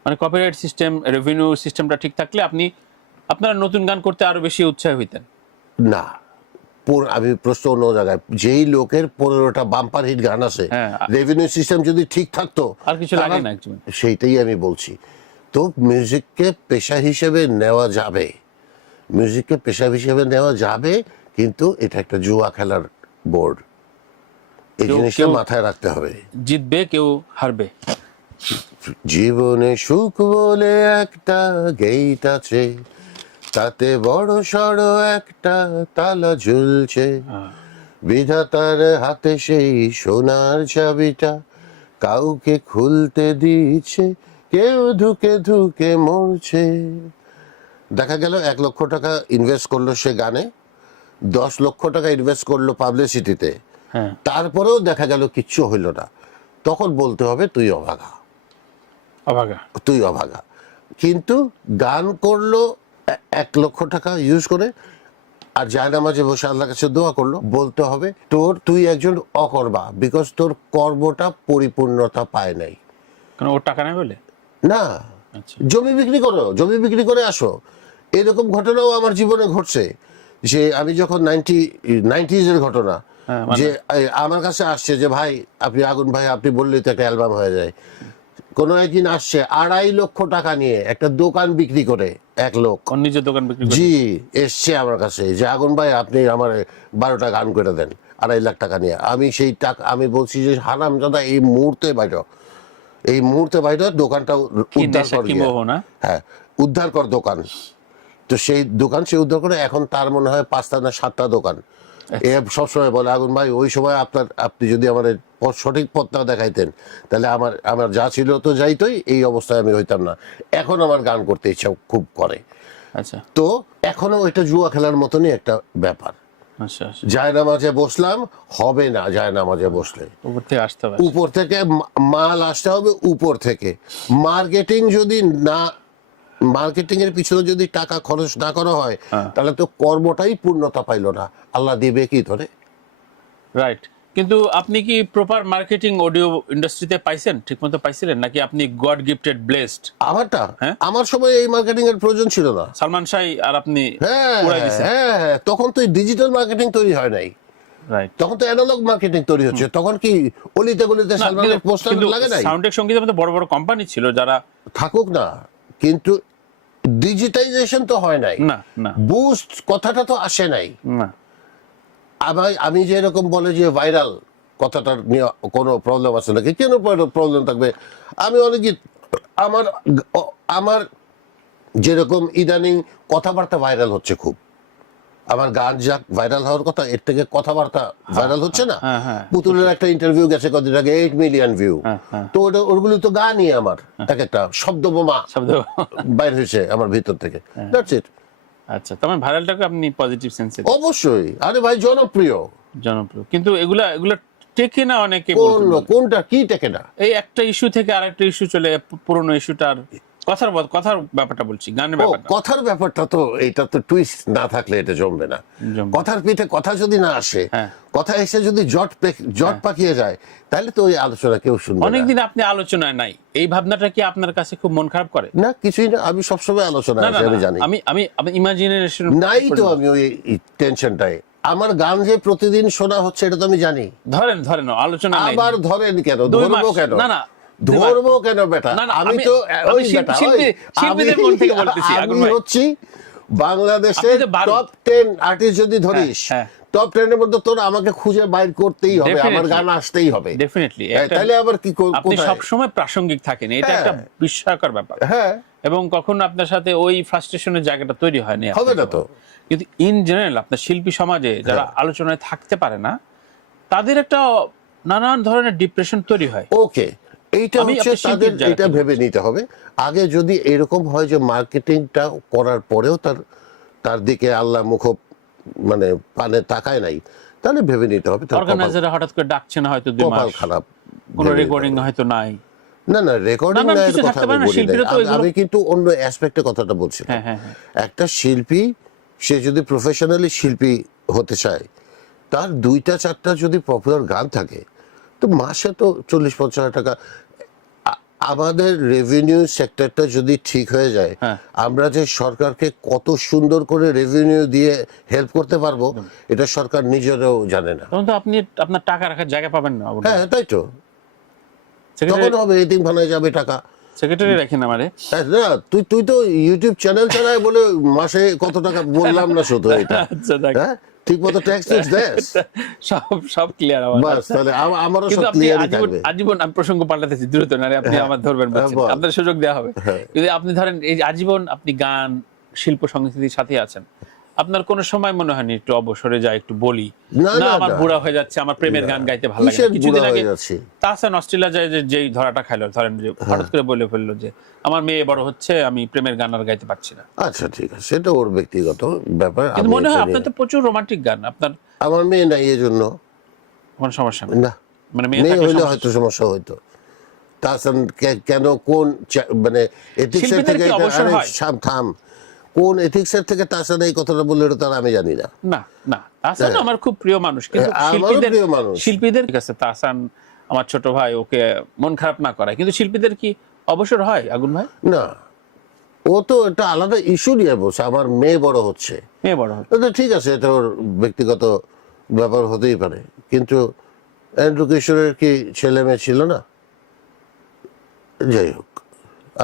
মানে কপিরাইট সিস্টেম, রেভিনিউ সিস্টেমটা ঠিক থাকলে আপনারা নতুন গান করতে আরো বেশি উৎসাহী হইতেন। না, আমি প্রশ্ন অন্য জায়গায়, যেই লোকের 15টা বাম্পার হিট গান আছে, হ্যাঁ, রেভিনিউ সিস্টেম যদি ঠিক থাকতো, আর কিছু লাগে না একদম। সেইটাই আমি বলছি। তো মিউজিককে পেশা হিসেবে নেওয়া যাবে, মিউজিককে পেশা হিসেবে নেওয়া যাবে, কিন্তু এটা একটা জুয়া খেলার বোর্ড, এই জিনিসটা মাথায় রাখতে হবে। জিতবে, কেউ হারবে। জীবনে সুখ বলে একটা গেট আছে, তাতে বড় সড় একটা তালা ঝুলছে, বিধাতার হাতে সেই সোনার চাবিটা কাউকে খুলতে দিচ্ছে, কেউ ধুকে ধুকে মরছে। দেখা গেল 1 লক্ষ টাকা ইনভেস্ট করলো সে গানে, 10 লক্ষ টাকা ইনভেস্ট করলো পাবলিসিটিতে, হ্যাঁ, তারপরেও দেখা গেল কিচ্ছু হইল না, তখন বলতে হবে তুই অভাগা, অভাগা। তুই অভাগা। কিন্তু গান করলো 1 লক্ষ টাকা ইউজ করে, আর জায়নামাজে বসে আল্লাহর কাছে দোয়া করলো, বলতে হবে তুই একজন অকর্মা, বিকজ তোর কর্মটা পরিপূর্ণতা পায় নাই। কারণ ওর টাকা নেই বলে। না, আচ্ছা, জমি বিক্রি করো, জমি বিক্রি করে আসো। এরকম ঘটনাও আমার জীবনে ঘটছে, যে আমি যখন 90s-এর ঘটনা, হ্যাঁ, মানে- যে আমার কাছে আসছে যে ভাই আপনি আগুন ভাই, আপনি বললেই তো একটা অ্যালবাম হয়ে যায়, কোনো একদিন আসছে 2.5 লক্ষ টাকা নিয়ে একটা দোকান বিক্রি করে, এক লোক, ওর নিজের দোকান বিক্রি করে। জি, এসছে আমার কাছে যে আগুন ভাই আপনি আমার 12টা গান করে দেন 2.5 লাখ টাকা নিয়ে। আমি সেই টাকা, আমি বলছি যে হারামজাদা এই মুহূর্তে বাইরে দোকানটা কি উদ্ধার নেশা, কর কি গিয়ে। মোহ না? হ্যাঁ, উদ্ধার কর দোকান। তো সেই দোকান সে উদ্ধার করে, এখন তার মনে হয় 5টা না 7টা দোকান। এ সবসময় বলে আগুন ভাই ওই সময় আপনি যদি আমার সঠিক পথটা দেখাইতেন তাহলে আমার যা ছিল তো যাইতোই, এই অবস্থায় আমি হইতাম না। এখন আমার গান করতে ইচ্ছা খুব করে। আচ্ছা তো এখনো ওইটা জুয়া খেলার মতনই একটা ব্যাপার। আচ্ছা আচ্ছা, জায়নামাজে বসলাম, হবে না জায়নামাজে বসলে, উপর থেকে আসতে হবে। উপর থেকে মাল আসতে হবে, উপর থেকে মার্কেটিং যদি না, মার্কেটিং এর পিছনে যদি টাকা খরচ না করা হয় তাহলে তো কর্মটাই পূর্ণতা পাইলো না, আল্লাহ দিবে কি ধরে। রাইট, কিন্তু আপনি কি প্রপার মার্কেটিং অডিও ইন্ডাস্ট্রিতে পাইছেন, ঠিকমতো পাইছিলেন, নাকি আপনি গড গিফটেড ব্লেসড? আমারটা, হ্যাঁ? আমার সময় এই মার্কেটিং এর প্রয়োজন ছিল না। সালমান শাহ আর আপনি হ্যাঁ উড়াই দিছেন। হ্যাঁ, তখন তো ডিজিটাল মার্কেটিং তৈরি হয় নাই, রাইট। তখন তো অ্যানালগ মার্কেটিং তৈরি হচ্ছে। তখন কি অলিতে গলিতে সালমানের পোস্টার লাগে নাই? সাউন্ডটেক সঙ্গীতের মধ্যে বড় বড় কোম্পানি ছিল যারা, থাকুক না, কিন্তু ডিজিটাইজেশন তো হয় নাই, না না বুস্ট কথাটা তো আসে নাই। না, আমি যে এরকম বলে যে ভাইরাল কথাটার নিয়ে কোনো প্রবলেম আছে নাকি, কেন প্রবলেম থাকবে? আমি অনেক আমার আমার যেরকম ইদানিং কথাবার্তা ভাইরাল হচ্ছে খুব, আমার গান যা ভাইরাল হওয়ার কথা এর থেকে কথাবার্তা ভাইরাল হচ্ছে না। হ্যাঁ, হ্যাঁ। পুতুলের একটা ইন্টারভিউ গেছে কদিন আগে, 8 মিলিয়ন ভিউ। হ্যাঁ। তো ওগুলো তো গানই আমার, এক একটা শব্দ বোমা শব্দ। বাইর হয়েছে আমার ভিতর থেকে, দ্যাটস ইট। আচ্ছা, তার মানে ভাইরালটাকে আপনি পজিটিভ সেন্সে অবশ্যই, আরে ভাই জনপ্রিয়, জনপ্রিয়, কিন্তু এগুলা টেকে না অনেকে। কোনটা কি টেকে না? এই একটা ইস্যু থেকে আরেকটা ইস্যু চলে, পুরনো ইস্যুটার কথার ব্যাপারটা বলছি, গানের ব্যাপারটা। কথার ব্যাপারটা তো, এটা তো টুইস্ট না থাকলে এটা জমবে না। জমবে। কথার পিঠে কথা যদি না আসে, হ্যাঁ। কথা এসে যদি জট পাকিয়ে যায়, তাহলে তো ওই আলোচনা কেউ শুনবে না। অনেকদিন আপনি আলোচনায় নাই, এই ভাবনাটা কি আপনার কাছে খুব মন খারাপ করে? না, কিছুই না, আমি সবসময় আলোচনা না, আছে, আমি জানি। আমি ইমাজিনেশন নাই তো, আমি ওই টেনশনটাই, আমার গান যে প্রতিদিন শোনা হচ্ছে এটা তো আমি জানি। ধরেন আলোচনা নাই। আবার ধরেন কেন, 2 ধরবো মাস, কেন? না ধরবো কেন বেটা? না, আমি তো ওই বেটা, শিল্পীদের মন থেকে বলতেছি, আগুন আমি ভাই। হচ্ছি বাংলাদেশের আপনি তো বারো। টপ 10 আর্টিস্ট যদি ধরিস, হ্যাঁ। টপ 10 এর মধ্যে তোর আমাকে খুঁজে বাইর করতেই হবে, আমার Definitely. গান আসতেই হবে। ডেফিনেটলি, তাহলে আবার কি আপনি কোথায়? সব সময় প্রাসঙ্গিক থাকেন, এটা হ্যাঁ। একটা বিস্ময়কর ব্যাপার। হ্যাঁ, এবং কখনো আপনার সাথে ওই ফ্রাস্ট্রেশনের জায়গাটা তৈরি হয়নি। হবে না তো। কিন্তু ইন জেনারেল আপনার শিল্পী সমাজে যারা আলোচনায় থাকতে পারে না, তাদের একটা নানান ধরনের ডিপ্রেশন তৈরি হয়। ওকে, এইটা আমি হচ্ছে আপনার শিল্পীর তাদের, জায়গা এটা থেকে ভেবে নিতে হবে আগে। যদি এরকম হয় যে মার্কেটিংটা করার পরেও তার দিকে আল্লাহ মানে পানে তাকায় নাই, তাহলে ভেবে নিতে হবে তার অর্গানাইজাররা হঠাৎ করে ডাকছে না হয়তো 2 কপাল মাস, খারাপ। কোনো ভেবে নিতে রেকর্ডিং হবে। হয়তো নাই। না রেকর্ডিং নানান না, কিছু থাকতে পারে না, শিল্পীরা তো এগুলো- আমি কিন্তু অন্য অ্যাসপেক্টে কথাটা বলছিলাম। হ্যাঁ। একটা শিল্পী, সে যদি প্রফেশনালি শিল্পী হতে চায়, তার 2টা-4টা যদি পপুলার গান থাকে, তো মাসে তো 40-50 হাজার টাকা। আমাদের রেভিনিউ সেক্টরটা যদি ঠিক হয়ে যায়, আমরা যে সরকারকে কত সুন্দর করে রেভিনিউ দিয়ে হেল্প করতে পারবো, এটা সরকার নিজেরাও জানে না। তখন তো আপনি আপনার টাকা রাখার জায়গা পাবেন না। হ্যাঁ, তাই তো, তখন হবে এতিমখানায় যাবে টাকা। সেক্রেটারি রাখেন আমারে। না, তুই তো ইউটিউব চ্যানেল চালায় বলে মাসে কত টাকা বললাম না শুধু এটা। আচ্ছা, দেখ। হ্যাঁ, ঠিক মতো ট্যাক্স দেস, সব ক্লিয়ার আমার। বাস, তাহলে আমারও কিন্তু সব আপনি ক্লিয়ারই থাকবে। আজীবন আমি প্রসঙ্গ পাল্টাতেছি, দ্রুত না, আপনি আমার ধরবেন বলছেন, বল। আপনার সুযোগ দেওয়া হবে। হ্যাঁ। কিন্তু আপনি ধরেন এই যে আজীবন আপনি গান, শিল্প সংস্কৃতির সাথে আছেন, আপনার কোন সময় মনে হয়নি একটু অবসরে যাই, একটু বলি না, না না, আমার না। বুড়া হয়ে যাচ্ছে, আমার প্রেমের গান গাইতে ভালো লাগে না? কিসের কিছুদিন বুড়া আগে হয়ে যাচ্ছি? তাহসান অস্ট্রেলিয়া যায় যেই ধরাটা খাইলো, ধরেন যে হঠাৎ করে বলে ফেললো যে আমার মেয়ে বড় হচ্ছে, আমি প্রেমের গান আর গাইতে পারছি না। আচ্ছা ঠিক আছে, সেটা ওর ব্যক্তিগত ব্যাপার। কিন্তু মনে হয় এটা আপনার নিয়ে- তো প্রচুর রোমান্টিক গান, আপনার আমার মেয়ে নাই, এই জন্য কোনো সমস্যা নেই। না। মানে মেয়ে মেয়ে থাকলে হইলে সমস্যা- হয়তো সমস্যা হইতো। তাহসান কেন, কোন মানে এথিক্সের শিল্পীদের থেকে কি অবসর হয়? থাম, কোন এথিক্সের থেকে তাহসান এই কথাটা বললে, এটা তার আমি জানি না। না তাহসান আমার খুব প্রিয় মানুষ, কিন্তু আমারও প্রিয় মানুষ। শিল্পীদের কাছে তাহসান আমার ছোট ভাই, ওকে মন খারাপ না করায়, কিন্তু শিল্পীদের কি অবসর হয় আগুন ভাই? না, ও তো এটা আলাদা ইস্যু নিয়ে বলছে, আমার মেয়ে বড় হচ্ছে। মেয়ে বড় হয়, তো ঠিক আছে, এটা ওর ব্যক্তিগত ব্যাপার হতেই পারে, কিন্তু অ্যান্ড্রু কিশোরের কি ছেলে মেয়ে ছিল না? যাই হোক,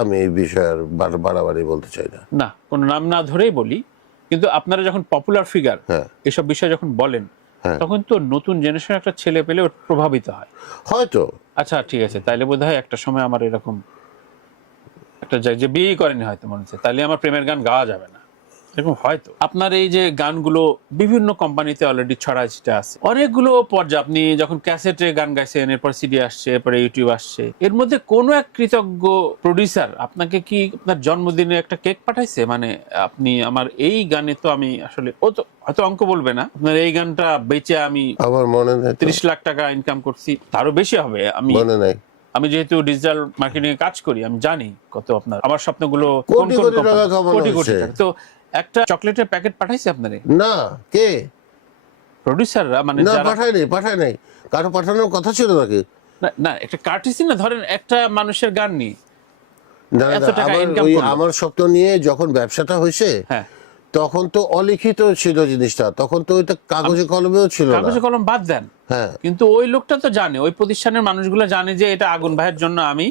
আমি এই বিষয়ে আর বাড়াবাড়ি বলতে চাই না। না, কোনো নাম না ধরেই বলি, কিন্তু আপনারা যখন পপুলার ফিগার হ্যাঁ। এসব বিষয়ে যখন বলেন, হ্যাঁ। তখন তো নতুন জেনারেশন একটা ছেলে পেলে প্রভাবিত হয়। হয়তো আচ্ছা ঠিক আছে, তাইলে বোধহয় একটা সময় আমার এরকম একটা যায় যে বিয়ে করেনি হয়তো মনে হচ্ছে, তাইলে আমার প্রেমের গান গাওয়া যাবে না, এরকম হয়তো। আপনার এই যে গানগুলো বিভিন্ন কোম্পানিতে অলরেডি ছড়ায় ছিটে আছে, অনেকগুলো পর্যায়ে আপনি যখন ক্যাসেটে গান গাইছেন, এরপর সিডি আসছে, এরপরে ইউটিউব আসছে, এর মধ্যে কোনো এক কৃতজ্ঞ প্রডিউসার আপনাকে কি আপনার জন্মদিনে একটা কেক পাঠাইছে, মানে আপনি আমার এই গানে তো আমি আসলে, ও তো হয়তো অঙ্ক বলবে না, আপনার এই গানটা বেচে আমি আমার মনে নেই তো। 30 লাখ টাকা ইনকাম করছি, তারও বেশি হবে। মনে নাই। আমি যেহেতু ডিজিটাল মার্কেটিং এ কাজ করি, আমি জানি কত আপনার, আমার স্বপ্নগুলো কোন কোটি কোন কোটি টাকা কোম্পানি, কামানো কোটি কোটি হয়েছে। টাকা। তো একটা চকলেটের প্যাকেট পাঠাইছে আপনারে না, কে? প্রোডিউসাররা, মানে না, যারা, পাঠায় নাই। কারো পাঠানোর কথা ছিল নাকি? না না, একটা কার্টিসি না, ধরেন একটা মানুষের গান নিয়ে না এত টাকা ইনকাম ওই করলো। আমার স্বপ্ন নিয়ে যখন ব্যবসাটা হয়েছে, হ্যাঁ, তখন তো অলিখিত ছিল জিনিসটা, তখন তো ওইটা কাগজে কলমেও ছিল না। কাগজে কলম বাদ দেন, হ্যাঁ, কিন্তু ওই লোকটা তো জানে, ওই প্রতিষ্ঠানের মানুষগুলো জানে যে এটা আগুন ভাইয়ের জন্য আমি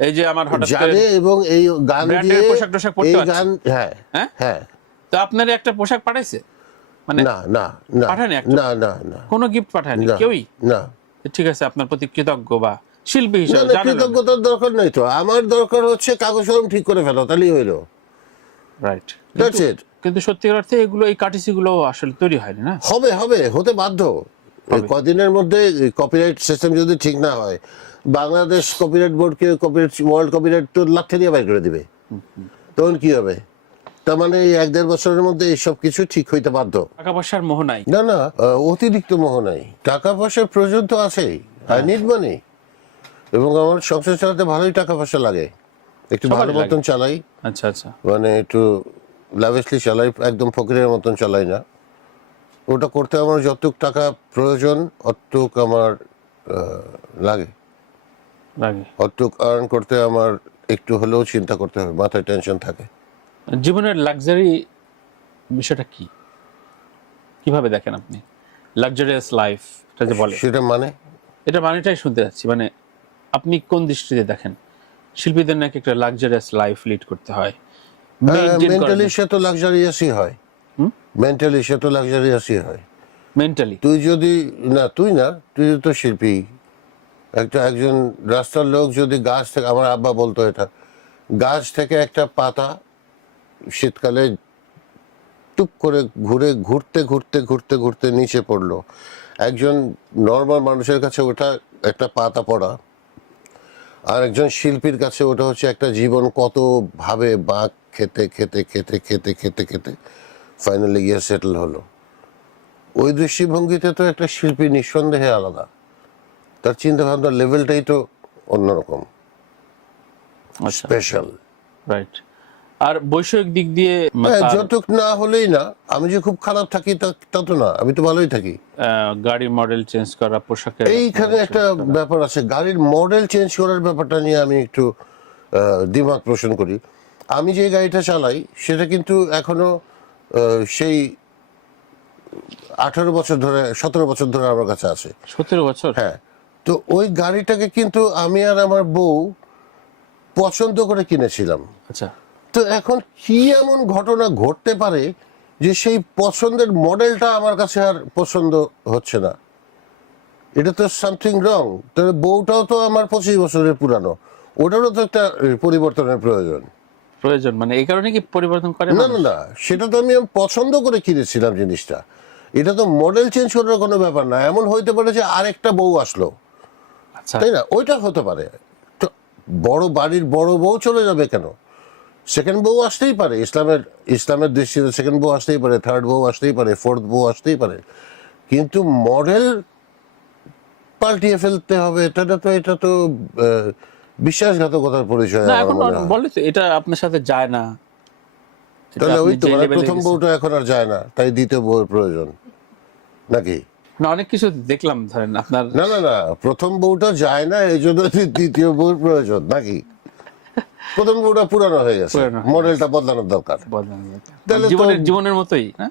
এই যে আমার হঠাৎ করে জানে, এবং এই গান ব্র্যান্ডের দিয়ে পোশাক টোশাক পরতে এই পারছে। গান, হ্যাঁ হ্যাঁ? হ্যাঁ। তো আপনার একটা পোশাক পাঠাইছে, মানে না না না পাঠায়নি একটা? না না না কোনো গিফট পাঠায়নি না, কেউই? না ঠিক আছে, আপনার প্রতি কৃতজ্ঞ বা শিল্পী না হিসেবে না, জানালেন। কৃতজ্ঞতার দরকার নাই তো। আমার দরকার হচ্ছে কাগজ কলম ঠিক করে ফেলো, তাহলেই হইলো। রাইট। That's it. কিন্তু সত্যিকার অর্থে এগুলো, এই কাটিসি গুলো আসলে তৈরি হয়নি না। হতে বাধ্য। এই কদিনের মধ্যে কপিরাইট সিস্টেম যদি ঠিক না হয়, বাংলাদেশ কপিরাইট বোর্ডকে, কপিরাইট ওয়ার্ল্ড কপিরাইট তো লাথি দিয়ে বাইর করে দিবে। তখন কি হবে? তার মানে এই 1-1.5 বছরের মধ্যে এইসব কিছু ঠিক হইতে বাধ্য। টাকা পয়সার মোহ নাই। না না, অতিরিক্ত মোহ নাই। টাকা পয়সার প্রয়োজন তো আছেই। I need money. এবং আমার সংসার চালাতে ভালোই টাকা পয়সা লাগে। একটু ভালো সবারই মতন চালাই, আচ্ছা আচ্ছা। মানে একটু লাভিশলি চালাই, একদম ফকিরের মতন চালাই না। ওটা করতে আমার যতটুক টাকা প্রয়োজন অতটুক আমার লাগে। অতটুক আর্ন করতে আমার একটু হলেও চিন্তা করতে হবে, মাথায় টেনশন থাকে। জীবনের লাক্সারি বিষয়টা কি, কিভাবে দেখেন আপনি লাক্সারিয়াস লাইফ, এটা যে বলে, সেটা মানে এটা মানেটাই শুনতে যাচ্ছি। মানে আপনি কোন দৃষ্টিতে দেখেন? শিল্পীদের নাকি একটা লাক্সারিয়াস লাইফ লিড করতে হয়, মেন্টালি সে তো লাক্সারিয়াসই হয়। মেন্টালি সে তো লাক্সারিয়াসই হয়। মেন্টালি তুই যদি না, তুই তো শিল্পী। একজন রাস্তার লোক যদি গাছ থেকে, আমার আব্বা বলতো এটা, গাছ থেকে একটা পাতা শীতকালে টুক করে ঘুরতে ঘুরতে ঘুরতে ঘুরতে নিচে পড়লো, একজন নর্মাল মানুষের কাছে ওটা একটা পাতা পড়া, আর একজন শিল্পীর কাছে ওটা হচ্ছে একটা জীবন, কত ভাবে বাঁক খেতে খেতে খেতে খেতে খেতে খেতে ফাইনালি গিয়ে সেটেল হলো। ওই দৃষ্টিভঙ্গিতে তো একটা শিল্পী নিঃসন্দেহে আলাদা, তার চিন্তা ভাবনার লেভেলটাই তো অন্যরকম, স্পেশাল। রাইট। আর বৈষয়িক দিক দিয়ে যতটুক না হলেই না, আমি যে খুব খারাপ থাকি তা তো না, আমি তো ভালোই থাকি। গাড়ি মডেল চেঞ্জ করা, পোশাকের এইখানে একটা ব্যাপার আছে, গাড়ির মডেল চেঞ্জ করার ব্যাপারটা নিয়ে আমি একটু দ্বিমত পোষণ করি। আমি যে গাড়িটা চালাই সেটা কিন্তু এখনো সেই 18 বছর ধরে, 17 বছর ধরে আমার কাছে আছে। 17 বছর? হ্যাঁ। তো ওই গাড়িটাকে কিন্তু আমি আর আমার বউ পছন্দ করে কিনেছিলাম। আচ্ছা। তো এখন কি এমন ঘটনা ঘটতে পারে যে সেই পছন্দের মডেলটা আমার কাছে আর পছন্দ হচ্ছে না? এটা তো সামথিং রং। তবে বউটাও তো আমার 25 বছরের পুরানো, ওটারও তো একটা পরিবর্তনের প্রয়োজন। মানে এই কারণে কি পরিবর্তন করে? না না না, সেটা তো আমি পছন্দ করে কিনেছিলাম জিনিসটা। এটা তো মডেল চেঞ্জ করার কোনো ব্যাপার না। এমন হইতে পারে যে আরেকটা বউ আসলো, আচ্ছা, তাই না? ওইটা হতে পারে। তো বড় বাড়ির বড় বউ চলে যাবে কেন? সেকেন্ড বউ আসতেই পারে, ইসলামের দৃষ্টিতে সেকেন্ড বউ আসতেই পারে, থার্ড বউ আসতেই পারে, ফোর্থ বউ আসতেই পারে, কিন্তু মডেল পাল্টিয়ে ফেলতে হবে এটা তো বিশ্বাসঘাতকতার পরিচয় না আমার এখন মনে হয়। বলে তো এটা আপনার সাথে যায় না। তাহলে ওই তো যে মানে level এ প্রথম গেছেন। বউটা এখন আর যায় না, তাই দ্বিতীয় বউয়ের প্রয়োজন নাকি? না, অনেক কিছু দেখলাম, ধরেন আপনার না না না, প্রথম বউটা যায় না, এই জন্য দ্বিতীয় বউয়ের প্রয়োজন নাকি? প্রথম বউটা পুরানো হয়ে গেছে, পুরানো হয়ে মডেলটা বদলানোর দরকার। তাহলে তো জীবনের মতোই না?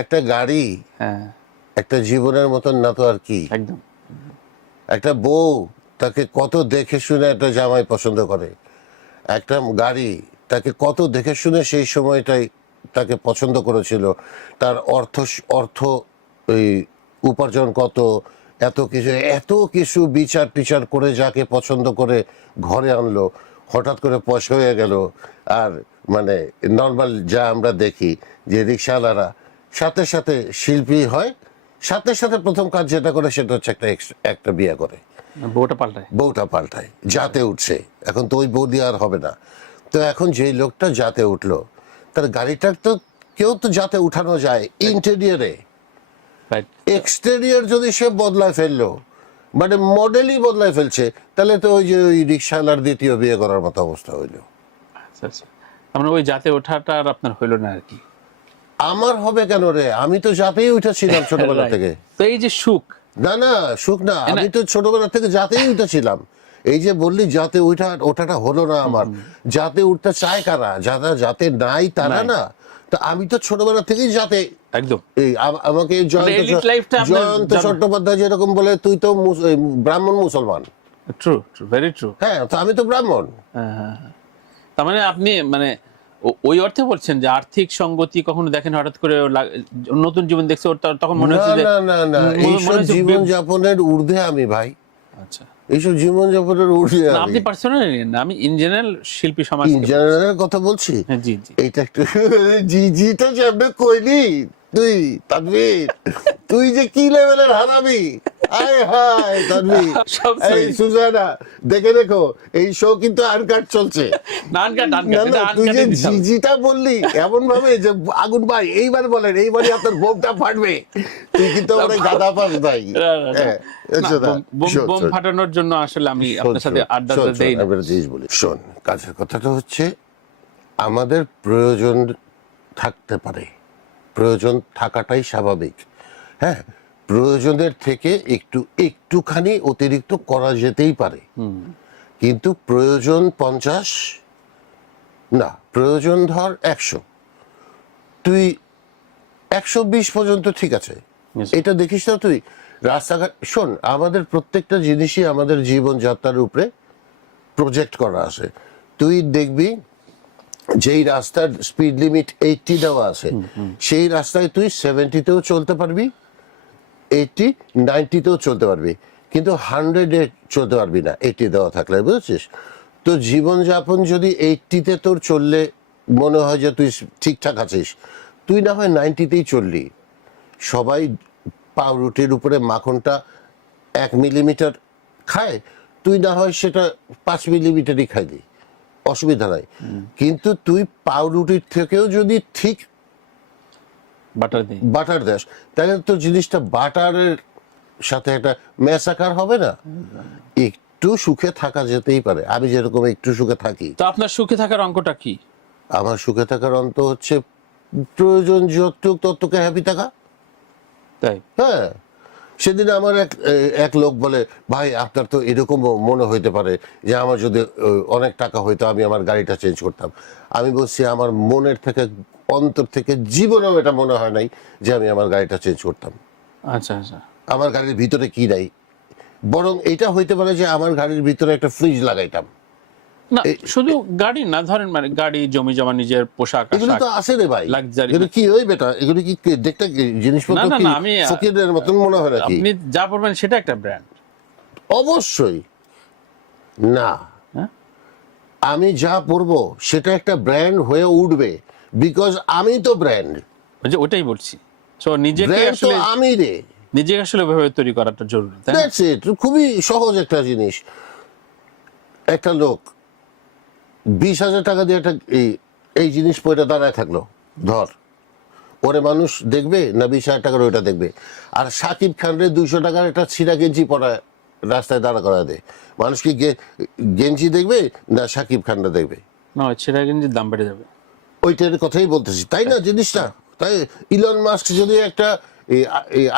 একটা গাড়ি হ্যাঁ, একটা জীবনের মতন না তো আর কি। একদম। একটা বউ তাকে কত দেখে শুনে একটা জামাই পছন্দ করে, একটা গাড়ি তাকে কত দেখে শুনে সেই সময়টাই তাকে পছন্দ করেছিল, তার অর্থ এই উপার্জন কত, এত কিছু বিচার টিচার করে যাকে পছন্দ করে ঘরে আনলো, হঠাৎ করে পয়সা হয়ে গেল। আর মানে নর্মাল যা আমরা দেখি যে রিক্সাওয়ালারা সাথে সাথে শিল্পী হয়, সাথে সাথে প্রথম কাজ যেটা করে সেটা হচ্ছে একটা বিয়ে করে, বউটা পাল্টায়, যাতে উঠছে। এখন তো ওই বউ দিয়ে আর হবে না। তো এখন যেই লোকটা যাতে উঠলো, তার গাড়িটার তো কেউ তো যাতে উঠানো যায় ইন্টেরিয়রে, এক্সটেরিয়র যদি সে বদলায় ফেললো, মানে মডেলই বদলায় ফেলছে, তাহলে তো ওই যে ওই রিক্সাওয়ালার দ্বিতীয় বিয়ে করার মতো অবস্থা হইলো। আমরা ওই যাতে ওঠাটা আর আপনার হইলো না আর কি। আমার হবে কেন রে, আমি তো যাতেই উঠেছিলাম ছোটবেলা থেকে। তো এই যে সুখ, না সুখ না, আমি তো ছোটবেলা থেকে যাতেই উঠেছিলাম। এই যে বললি যাতে ওঠাটা হলো না আমার, যাতে উঠতে চায় কারা, যারা যাতে নাই তারা না। তো আমি তো ছোটবেলা থেকেই যাতে একদম আমাকে জয়ন্ত চট্টোপাধ্যায় যেরকম বলে, তুই তো ব্রাহ্মণ মুসলমান। True, very true. হ্যাঁ, তো আমি তো ব্রাহ্মণ। তার মানে আপনি মানে ওই অর্থে বলছেন যে আর্থিক সঙ্গতি কখনো দেখেন হঠাৎ করে নতুন জীবন দেখছে, তখন মনে হচ্ছে যে না এইসব জীবন যাপনের ঊর্ধ্বে আমি ভাই। আচ্ছা, এইসব জীবন যাপনের ঊর্ধ্বে আপনি পার্সোনালি না, আমি ইন জেনারেল শিল্পী সমাজ ইন জেনারেল কথা বলছি। জি এইটা একটু জিটা যেমন কইলি তুই তানভীর, তুই যে কি লেভেলের হারামি। আয় হায় তানভীর, এই সুজানা দেখে দেখো, এই শো কিন্তু আনকাট চলছে। তুই যে জিজিটা বললি এমন ভাবে যে আগুন ভাই এইবার বলেন, এইবারই আপনার বোমটা ফাটবে, তুই কিন্তু আমার গাদা পাস ভাই। বোম ফাটানোর জন্য আসলে আমি আপনার সাথে আড্ডা দেই না। জিনিস বলি, শোন, কাজের কথাটা হচ্ছে আমাদের প্রয়োজন থাকতে পারে, প্রয়োজন থাকাটাই স্বাভাবিক। হ্যাঁ, প্রয়োজনের থেকে একটুখানি অতিরিক্ত করা যেতেই পারে, কিন্তু প্রয়োজন 50 না, প্রয়োজন ধর 100, তুই 120 পর্যন্ত ঠিক আছে। এটা দেখিস না তুই রাস্তাঘাট, শোন, আমাদের প্রত্যেকটা জিনিসই আমাদের জীবনযাত্রার উপরে প্রজেক্ট করা আছে। তুই দেখবি যেই রাস্তার স্পিড লিমিট 80 দেওয়া আছে, সেই রাস্তায় তুই 70-তেও চলতে পারবি, 80-90-তেও চলতে পারবি, কিন্তু 100-এ চলতে পারবি না 80 দেওয়া থাকলে, বুঝেছিস? তো জীবনযাপন যদি 80-তে তোর চললে মনে হয় যে তুই ঠিকঠাক আছিস, তুই না হয় 90-তেই চললি। সবাই পাউরুটির উপরে মাখনটা 1 মিলিমিটার খায়, তুই না হয় সেটা 5 মিলিমিটারই খাইলি, অসুবিধা নাই। কিন্তু তুই পাউরুটির থেকেও যদি ঠিক বাটার দেস, তাহলে তো জিনিসটা বাটারের সাথে একটা ম্যাসাকার হবে না। একটু সুখে থাকা যেতেই পারে, আমি যেরকম একটু সুখে থাকি। তো আপনার সুখে থাকার অঙ্কটা কি? আমার সুখে থাকার অন্ত হচ্ছে প্রয়োজন যতটুক ততটুকু হ্যাপি থাকা। তাই? হ্যাঁ, সেদিন আমার এক লোক বলে, ভাই আপনার তো এরকম মনে হইতে পারে যে আমার যদি অনেক টাকা হইতো আমি আমার গাড়িটা চেঞ্জ করতাম। আমি বলছি আমার মনের থেকে, অন্তর থেকে জীবনেও এটা মনে হয় নাই যে আমি আমার গাড়িটা চেঞ্জ করতাম। আচ্ছা, আমার গাড়ির ভিতরে কি নাই, বরং এটা হইতে পারে যে আমার গাড়ির ভিতরে একটা ফ্রিজ লাগাইতাম। না শুধু গাড়ি না, ধরেন মানে গাড়ি, জমি জমা, নিজের পোশাক, এগুলো তো আছে রে ভাই। এগুলো কি ওই বেটা, এগুলো কি দেখতে জিনিসপত্র কি ফকিরের মতন মনে হয় নাকি? আপনি যা পড়বেন সেটা একটা ব্র্যান্ড? অবশ্যই না, আমি যা পড়বো সেটা একটা ব্র্যান্ড হয়ে উঠবে, বিকজ আমি তো ব্র্যান্ড। ওটাই বলছি, সো নিজেকে আসলে আমি রে, নিজেকে আসলে ভাবে তৈরি করাটা জরুরি। দ্যাটস ইট, খুবই সহজ একটা জিনিস। একটা লোক 20,000 টাকা দিয়ে একটা এই জিনিস পয়টা দাঁড়ায় থাকলো, ধর, ওরে মানুষ দেখবে না 20,000 টাকার ওইটা দেখবে? আর সাকিব খান রে 200 টাকার একটা ছিঁড়া গেঞ্জি পরা রাস্তায় দাঁড়া করা দেয়, মানুষ কি গেঞ্জি দেখবে না সাকিব খানটা দেখবে? না, ছিঁড়া গেঞ্জির দাম বেড়ে যাবে। ওইটার কথাই বলতেছি, তাই না জিনিসটা? তাই ইলন মাস্ক যদি একটা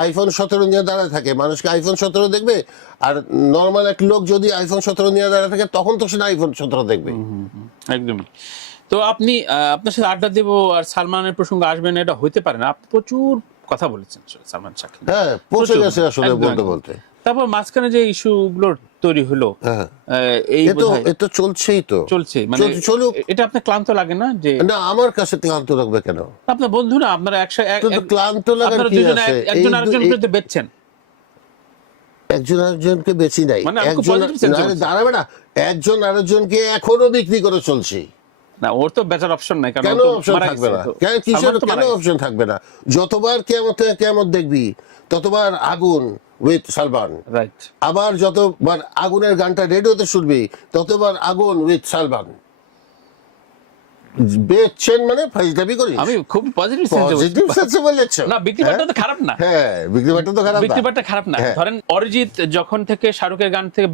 আইফোন 17 নিয়ে দাঁড়ায় থাকে, মানুষকে আইফোন 17 দেখবে, আর নর্মাল এক লোক যদি আইফোন 17 নিয়ে দাঁড়ায় থাকে, তখন তো সেটা আইফোন 17 দেখবে। একদমই। তো আপনি আপনার সাথে আড্ডা দেব আর সালমানের প্রসঙ্গ আসবেন, এটা হইতে পারে না। আপনি প্রচুর কথা বলেছেন সালমান শাকিব। হ্যাঁ, পৌঁছে গেছে আসলে বলতে বলতে। তারপর মাঝখানে যে ইস্যুগুলো তৈরি হলো, হ্যাঁ, এই এ তো চলছেই তো, চলছে, মানে চলুক। এটা আপনার ক্লান্ত লাগে না যে না, আমার কাছে ক্লান্ত লাগবে কেন? আপনার বন্ধু না, আপনারা তো ক্লান্ত লাগার আপনারা কি দুজনে আছে? একজন আরেকজনের বিরুদ্ধে বেচছেন, একজন আরেকজনকে বেশি নাই, মানে আমি খুব একজন positive sense এ আরে বলছি। দাঁড়াবে না, একজন আরেকজনকে এখনো বিক্রি করে চলছে। না, ওর তো বেচার অপশন নাই, কারণ কেন ও তো অপশন মারা থাকবে গেছে, না? তো কিসের সালমান তো কেন মারা গেছে। অপশন থাকবে না? যতবার কেমন দেখবি ততবার আগুন উইথ সালমান, রাইট। আবার যতবার আগুনের গানটা রেডিওতে শুনবি ততবার আগুন উইথ সালমান। বেচছেন মানে ফাইজলামি করিস? আমি খুব পজিটিভ সেন্সে পজিটিভ সেন্সে বলেছ? না, বিক্রি বাট্টা তো খারাপ না, হ্যাঁ, বিক্রি বাট্টা তো খারাপ না। বিক্রি বাট্টা খারাপ না। হ্যাঁ। ধরেন অরিজিৎ যখন থেকে শাহরুখের গান থেকে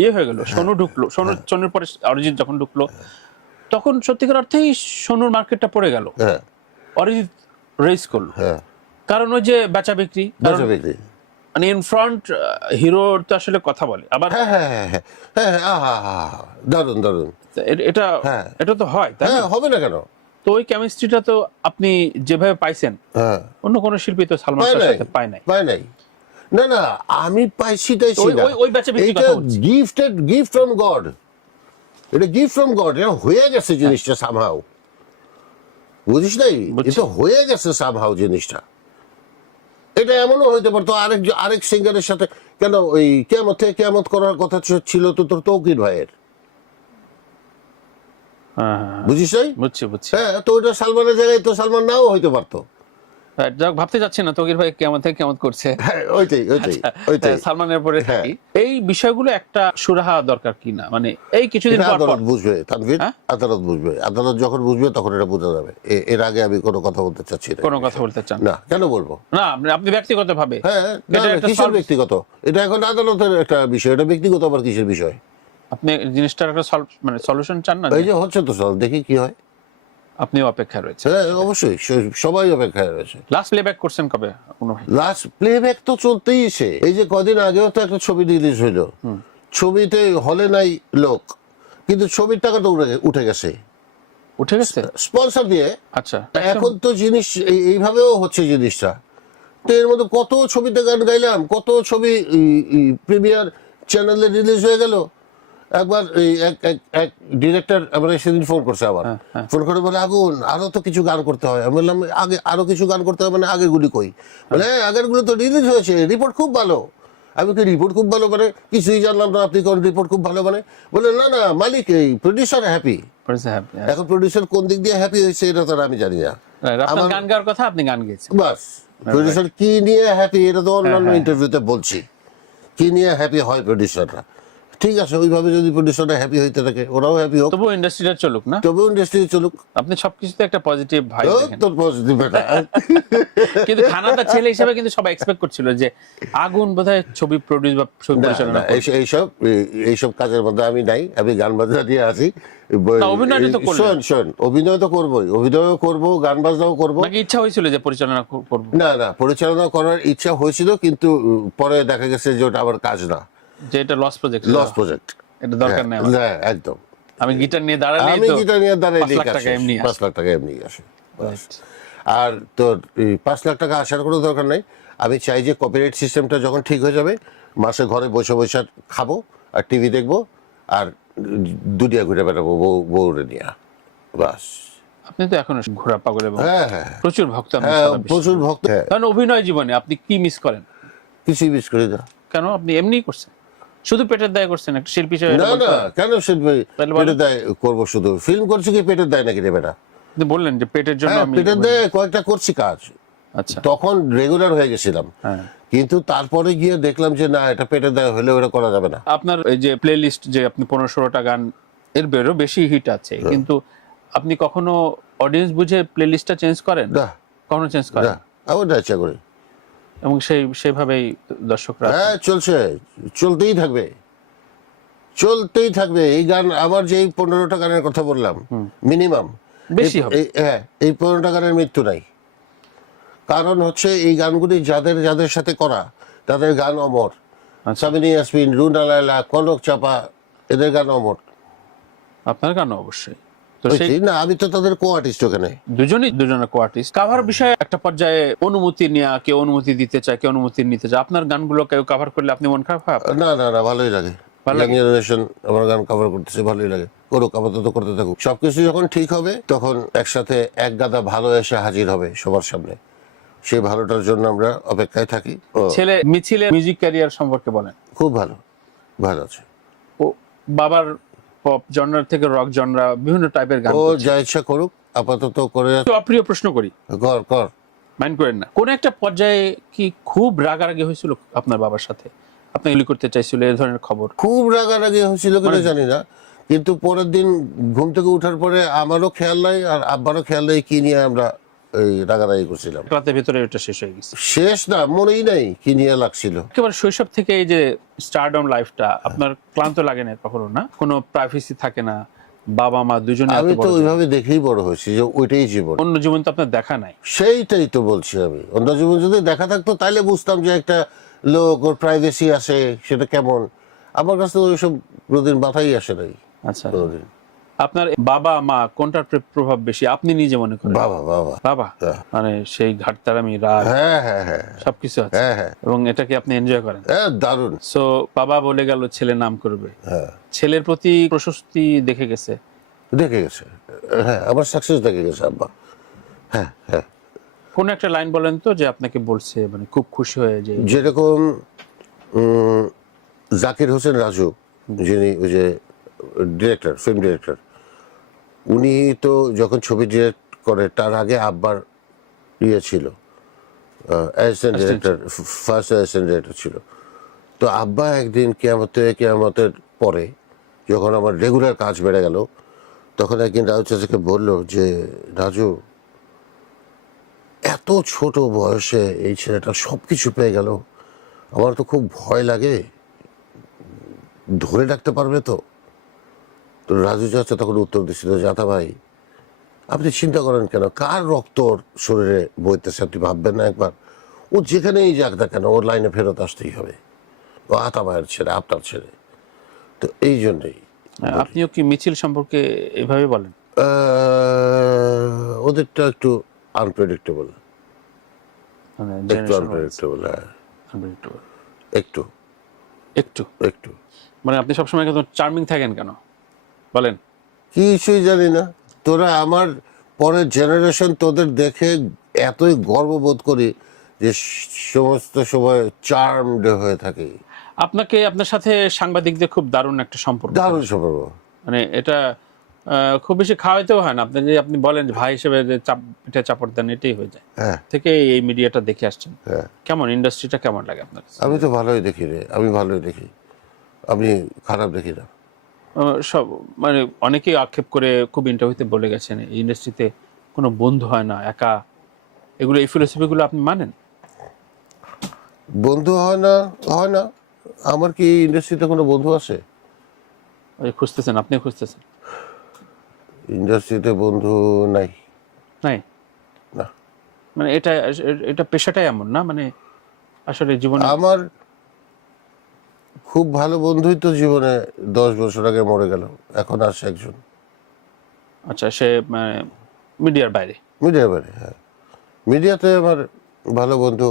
ইয়ে হয়ে গেল, সোনু ঢুকলো, সোনুর পরে অরিজিৎ যখন ঢুকলো, তখন সত্যিকার অর্থেই সোনুর মার্কেটটা পড়ে গেল, হ্যাঁ, অরিজিৎ রেস করলো, হ্যাঁ, কারণ ওই যে বেচা বিক্রি, কারণ বেচা বিক্রি। মানে ইন ফ্রন্ট হিরোর তো আসলে কথা বলে, আবার হ্যাঁ, হ্যাঁ, হ্যাঁ, হ্যাঁ, হ্যাঁ, হ্যাঁ, আহা, আহা, দারুণ দারুণ। এটা হ্যাঁ। এটা তো হয়, তাই হ্যাঁ, না? হবে না কেন? তো ওই কেমিস্ট্রিটা তো আপনি যেভাবে পাইছেন, হ্যাঁ, অন্য কোনো শিল্পী তো সালমান পায় শাহর নাই, সাথে পায় নাই। পায় নাই। না না, আমি পাইছি তাইছি ওই- না, ওই- ওই বেচা বিক্রির এটা কথা বলছি। গিফট ফ্রম গড, এটা গিফট ফ্রম গড, এটা হয়ে গেছে জিনিসটা সামহাউ, বুঝিস নাই? বুঝছি। এটা হয়ে গেছে সামহাউ জিনিসটা। এটা এমনও হইতে পারতো আরেক সিঙ্গারের সাথে, কেন ওই কেমত করার কথা ছিল তো তোর তৌকির ভাইয়ের, হ্যাঁ, হ্যাঁ, হ্যাঁ। বুঝিস নাই? বুঝছি বুঝছি। হ্যাঁ, তো ওইটা সালমানের জায়গায় তো সালমান নাও হইতে পারতো। Right, যাক, ভাবতে যাচ্ছি না তকির ভাই কেমন থেকে কেমন করছে। হ্যাঁ, ওইটাই। সালমানের পরে হ্যাঁ। থাকি, এই বিষয়গুলো একটা সুরাহা দরকার কি না, মানে এই কিছুদিন এটা পর পর আদালত বুঝবে তানভীর, হ্যাঁ? আদালত বুঝবে, আদালত যখন বুঝবে তখন এটা বোঝা যাবে। এর আগে আমি কোনো কথা বলতে চাচ্ছি না। কোনো কথা বলতে চান না, কেন বলবো? না? আপনি ব্যক্তিগত ভাবে হ্যাঁ, না, এটা না, একটা কিসের ব্যক্তিগত? এটা এখন আদালতের একটা বিষয়, এটা ব্যক্তিগত আবার কিসের বিষয়? আপনি জিনিসটার একটা মানে সলিউশন চান না, এই যে হচ্ছে তো, চল দেখি কি হয়। আপনিও অপেক্ষা রয়েছে। হ্যাঁ, অবশ্যই, সবাই অপেক্ষায় রয়েছে। লাস্ট প্লেব্যাক করছেন কবে কোনো ভাই? লাস্ট প্লেব্যাক তো চলতেইছে। এই যে কদিন আগেও তো একটা ছবি রিলিজ হইলো, ছবিতে হলে নাই লোক, কিন্তু ছবির টাকা তো উঠে গেছে উঠে গেছে? স্পন্সর দিয়ে। আচ্ছা, এখন তো জিনিস এইভাবেও হচ্ছে জিনিসটা। তো এর মধ্যে কত ছবিতে গান গাইলাম, কত ছবি প্রিমিয়ার চ্যানেলে রিলিজ হয়ে গেল। একবার এক ডিরেক্টর আমার সেদিন ফোন করছে, আবার ফোন করে বলে, আগুন আরো তো কিছু গান করতে হয়। আমি বললাম, আগে আরো কিছু গান করতে হয় মানে আগের গুলি কই? বলে, আগের গুলো তো রিলিজ হয়েছে, রিপোর্ট খুব ভালো। আমি কি রিপোর্ট খুব ভালো মানে? কিছুই জানলাম না, আপনি কোন রিপোর্ট খুব ভালো মানে? বলে, না না, মালিক এই প্রডিউসার হ্যাপি। এখন প্রডিউসার কোন দিক দিয়ে হ্যাপি হয়েছে এটা তো আর আমি জানি না। আপনার গান গাওয়ার কথা, আপনি গান গেয়েছেন, বাস, প্রডিউসার কি নিয়ে হ্যাপি এটা তো অন্যান্য ইন্টারভিউতে বলছি, কি নিয়ে হ্যাপি হয় প্রডিউসাররা। ঠিক আছে, ওইভাবে যদি প্রডিউসাররা হ্যাপি হইতে থাকে, ওরাও হ্যাপি হোক, তবুও ইন্ডাস্ট্রিটা চলুক না, তবুও ইন্ডাস্ট্রি চলুক। আপনি সবকিছুতে একটা পজিটিভ ভাই ও, দেখেন। তোর পজিটিভ এটা। কিন্তু খানাটা ছেলে হিসেবে কিন্তু সবাই এক্সপেক্ট করছিল যে আগুন বোধহয় ছবি প্রডিউস বা ছবি পরিচালনা করবে। এইসব কাজের মধ্যে আমি নাই, আমি গান বাজনা দিয়ে আছি। না, অভিনয়টা তো করলেন। শোন, অভিনয় তো করবোই, অভিনয়ও করবো, গান বাজনাও করবো। নাকি ইচ্ছা হয়েছিল যে পরিচালনা করব? না না, পরিচালনা করার ইচ্ছা হয়েছিল, কিন্তু পরে দেখা গেছে যে ওটা আমার কাজ না, যে এটা লস প্রজেক্ট, লস প্রজেক্ট, এটা দরকার নেই আমার। না, একদম। আমি গিটার নিয়ে দাঁড়ালেই আমি তো গিটার নিয়ে দাঁড়াই 5 লাখ টাকা এমনি আসে। 5 লাখ টাকা এমনি আসে। আর তোর 5 লাখ টাকা আসার কোনো দরকার নেই। আমি চাই যে কপিরাইট সিস্টেমটা যখন ঠিক হয়ে যাবে, মাসে ঘরে বসে বসে খাবো আর টিভি দেখবো আর দুনিয়া ঘুরে বেড়াবো বউরে নিয়ে, বাস। আপনি তো এখনো ঘোড়া পাগল এবং হ্যাঁ, হ্যাঁ, প্রচুর ভক্ত আপনি হ্যাঁ, সারা বিশ্বে। প্রচুর ভক্ত। হ্যাঁ, কারণ অভিনয় জীবনে আপনি কি মিস করেন? কিছুই মিস করি না। কেন? আপনি এমনিই করছেন, শুধু পেটের দায় করছেন একটা শিল্পী হিসেবে? না না, কেন শিল্পী তাহলে পেটের দায় করবো? শুধু ফিল্ম করছি কি পেটের দায় নাকি রে বেটা? আপনি বললেন যে পেটের জন্য হ্যাঁ, আমি। পেটের দায় কয়েকটা করছি কাজ, আচ্ছা, তখন রেগুলার হয়ে গেছিলাম। হ্যাঁ। কিন্তু তারপরে গিয়ে দেখলাম যে না, এটা পেটের দায় হলে ওটা করা যাবে না। আপনার এই যে প্লে লিস্ট, যে আপনি 15-16টা গান, এর বেরো বেশি হিট আছে, কিন্তু আপনি কখনো অডিয়েন্স বুঝে প্লে লিস্টটা চেঞ্জ করেন? না কখনো চেঞ্জ করেন? না, আমার না ইচ্ছা করি। এবং সেভাবেই দর্শকরা। হ্যাঁ, চলতেই থাকবে এই গান। আমার যে 15টা গানের কথা বললাম, মিনিমাম বেশি হবে। হ্যাঁ, এই 15টা গানের মৃত্যু নাই। কারণ হচ্ছে এই গানগুলি যাদের সাথে করা, তাদের গান অমর। সামিনী ইয়াসমিন, রুনা লায়লা, কনক চাপা, এদের গান অমর। আপনার গান অবশ্যই। তো সেই না, আমি তো তাদের কো আর্টিস্ট ওখানে। দুজনের কো-আর্টিস্ট। কাভার বিষয়ে একটা পর্যায়ে অনুমতি নেওয়া, কেউ অনুমতি দিতে চায়, কেউ অনুমতি নিতে চায়। আপনার গানগুলো কেউ কাভার করলে আপনি মন খারাপ হয় আপনার? না না না, ভালোই লাগে। ভালো ইয়াং লাগে? জেনারেশন আমার গান কভার করতেছে, ভালোই লাগে। করুক, আপাতত করতে থাকুক। সবকিছু যখন ঠিক হবে তখন একসাথে এক গাদা ভালো এসে হাজির হবে সবার সামনে। সেই ভালোটার জন্য আমরা অপেক্ষায় থাকি। ও ছেলে মিছিলের মিউজিক ক্যারিয়ার সম্পর্কে বলেন। খুব ভালো, ভালো আছে। ও বাবার পপ জনরা থেকে রক জনরা বিভিন্ন টাইপের গান ও করছে। যা ইচ্ছা করুক, আপাতত করে তো অপ্রিয় প্রশ্ন করি, কর কর। মাইন্ড করেন না। কোন একটা পর্যায়ে কি খুব রাগারাগি হয়েছিল আপনার বাবার সাথে? আপনি গুলি করতে চাইছিল, এই ধরনের খবর? খুব রাগারাগি হয়েছিল কিনা জানি না, কিন্তু পরের দিন ঘুম থেকে উঠার পরে আমারও খেয়াল নাই আর আব্বারও খেয়াল নাই কি নিয়ে আমরা এই রাগারাগি করছিলাম। রাতের ভিতরে এটা শেষ হয়ে গেছে। শেষ না, মনেই নাই কি নিয়ে লাগছিল। একেবারে শৈশব থেকে এই যে স্টারডম লাইফটা আপনার ক্লান্ত লাগে না কখনো? না, কোনো প্রাইভেসি থাকে না, বাবা মা দুজনে এত আমি তো বড় ওইভাবে দেখেই বড় হয়েছি যে ওইটাই জীবন। অন্য জীবন তো আপনার দেখা নাই। সেইটাই তো বলছি আমি, অন্য জীবন যদি দেখা থাকতো তাহলে বুঝতাম যে একটা লোক, ওর প্রাইভেসি আছে, সেটা কেমন। আমার কাছে তো ওইসব কোনোদিন মাথায় আসে নাই আচ্ছা, কোনোদিন। আপনার বাবা মা কোনটার প্রভাব বেশি আপনি নিজে মনে করেন? বাবা বাবা। বাবা, হ্যাঁ। মানে সেই ঘাটতারামি, রাগ, হ্যাঁ হ্যাঁ হ্যাঁ সবকিছু আছে, হ্যাঁ হ্যাঁ এবং এটাকে আপনি এনজয় করেন। হ্যাঁ, দারুণ। সো বাবা বলে গেল ছেলে নাম করবে, হ্যাঁ, ছেলের প্রতি প্রশস্তি দেখে গেছে। দেখে গেছে। হ্যাঁ, আমার সাকসেস দেখে গেছে আব্বা। হ্যাঁ হ্যাঁ। কোন একটা লাইন বলেন তো যে আপনাকে বলছে, মানে খুব খুশি হয়ে যে। যেরকম জাকির হোসেন রাজু, যিনি ওই যে ডিরেক্টর, ফিল্ম ডিরেক্টর, উনি তো যখন ছবি ডিরেক্ট করে তার আগে আব্বার ইয়ে ছিল, assistant director, first assistant director ছিল। তো আব্বা একদিন কেয়ামতের পরে যখন আমার রেগুলার কাজ বেড়ে গেল, তখন একদিন রাজু চাচাকে বললো যে, রাজু, এত ছোট বয়সে এই ছেলেটা সব কিছু পেয়ে গেল, আমার তো খুব ভয় লাগে, ধরে রাখতে পারবে তো? তো রাজু চাচা তখন উত্তর দিচ্ছিল, জাতা ভাই, আপনি চিন্তা করেন কেন, কার রক্ত ওর শরীরে বইতেছে আপনি ভাববেন না একবার? ও যেখানেই যাক না কেন ওর লাইনে ফেরত আসতেই হবে। ও আতা ভাইয়ের ছেলে, আপনার ছেলে। তো এই জন্যই আপনিও কি মিছিল সম্পর্কে এভাবে বলেন? ওদেরটা একটু আনপ্রেডিক্টেবল, মানে একটু আনপ্রেডিক্টেবল। হ্যাঁ, unpredictable। একটু একটু, একটু। মানে আপনি সবসময় কিন্তু চার্মিং থাকেন কেন বলেন? কিছুই জানি না, তোরা আমার পরের জেনারেশন তোদের দেখে এতই গর্ববোধ করি যে সমস্ত সময় চার্মড হয়ে থাকে। আপনাকে, আপনার সাথে সাংবাদিকদের খুব দারুণ একটা সম্পর্ক, দারুণ সম্পর্ক। মানে এটা খুব বেশি খাওয়াইতেও হয় না। আপনি যে আপনি বলেন যে ভাই হিসেবে যে পিঠে চাপড় দেন, এটাই হয়ে যায়। হ্যাঁ থেকে এই মিডিয়াটা দেখে আসছেন, হ্যাঁ। কেমন ইন্ডাস্ট্রিটা কেমন লাগে আপনার কাছে? আমি তো ভালোই দেখি রে, আমি ভালোই দেখি, আমি খারাপ দেখি না। সব মানে অনেকেই আক্ষেপ করে খুব ইন্টারভিউতে বলে গেছেন এই ইন্ডাস্ট্রিতে কোনো বন্ধু হয় না, একা। এগুলো, এই ফিলোসফিগুলো আপনি মানেন? বন্ধু হয় না, হয় না। আমার কি ইন্ডাস্ট্রিতে কোনো বন্ধু আছে? ওই খুঁজতেছেন, আপনিও খুঁজতেছেন? ইন্ডাস্ট্রিতে বন্ধু নাই। নাই, না। মানে এটা এটা পেশাটাই এমন না, মানে আসলে জীবনে। আমার খুব ভালো বন্ধুই তো জীবনে 10 বছর আগে মরে গেল, এখন আসে একজন আচ্ছা, সে মানে মিডিয়ার বাইরে? মিডিয়ার বাইরে। হ্যাঁ, মিডিয়াতে আমার ভালো বন্ধু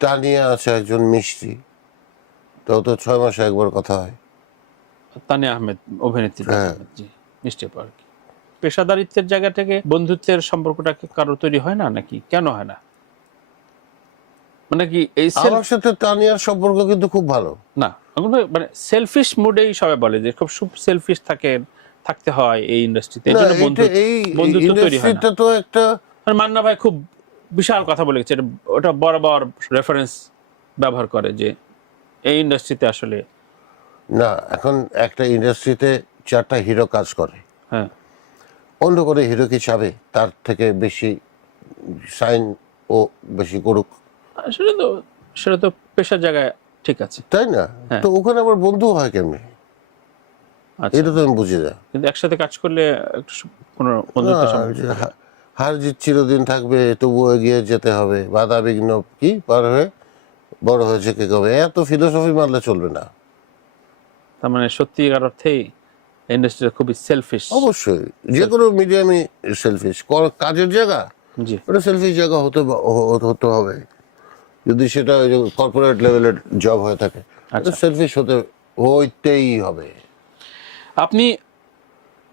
তানিয়া আছে একজন, মিষ্টি, তো 6 মাসে একবার কথা হয়। তানিয়া আহমেদ, অভিনেত্রী তানিয়া হ্যাঁ। আহমেদ, জি, মিষ্টি আপা আর কি। পেশাদারিত্বের জায়গা থেকে বন্ধুত্বের সম্পর্কটা কি কারো তৈরি হয় না, নাকি কেন হয় না? মানে কি এই আমার সাথে তানিয়ার সম্পর্ক কিন্তু খুব ভালো। না, মানে সেলফিশ মুডেই সবাই বলে যে খুব সেলফিশ থাকতে হয় এই ইন্ডাস্ট্রিতে, এই না, জন্য এই বন্ধুত্ব তৈরি হয় না। ইন্ডাস্ট্রিটা তো একটা, আর মান্না ভাই খুব বিশাল কথা বলে গেছে, ওটা বরাবর রেফারেন্স ব্যবহার করে যে এই ইন্ডাস্ট্রিতে আসলে। না, এখন একটা ইন্ডাস্ট্রিতে 4টা হিরো কাজ করে, হ্যাঁ, অন্য করে হিরো কি চাবে তার থেকে বেশি সাইন ও বেশি করুক? আসলে তো সেটা তো পেশার জায়গায় ঠিক আছে, তাই না? হ্যাঁ। তো ওখানে আবার বন্ধু হয় কেমনি? আচ্ছা, এটা তো আমি বুঝি না। কিন্তু একসাথে কাজ করলে একটু কোনো বন্ধুত্ব সম্পর্ক। হার জিত চিরদিন থাকবে, তবুও এগিয়ে যেতে হবে, বাধা বিঘ্ন কি পার হয়ে বড় হয়েছে কে কবে, এত ফিলোসফি মানলে চলবে না। তার মানে সত্যিকার অর্থেই ইন্ডাস্ট্রিটা খুবই সেলফিশ। অবশ্যই যে কোনো মিডিয়ামই সেলফিশ, কাজের জায়গা জি, ওটা সেলফিশ জায়গা হতে হবে। যদি সেটা কর্পোরেট লেভেলের জব হয়ে থাকে আচ্ছা। সেলফিশ হইতেই হবে। আপনি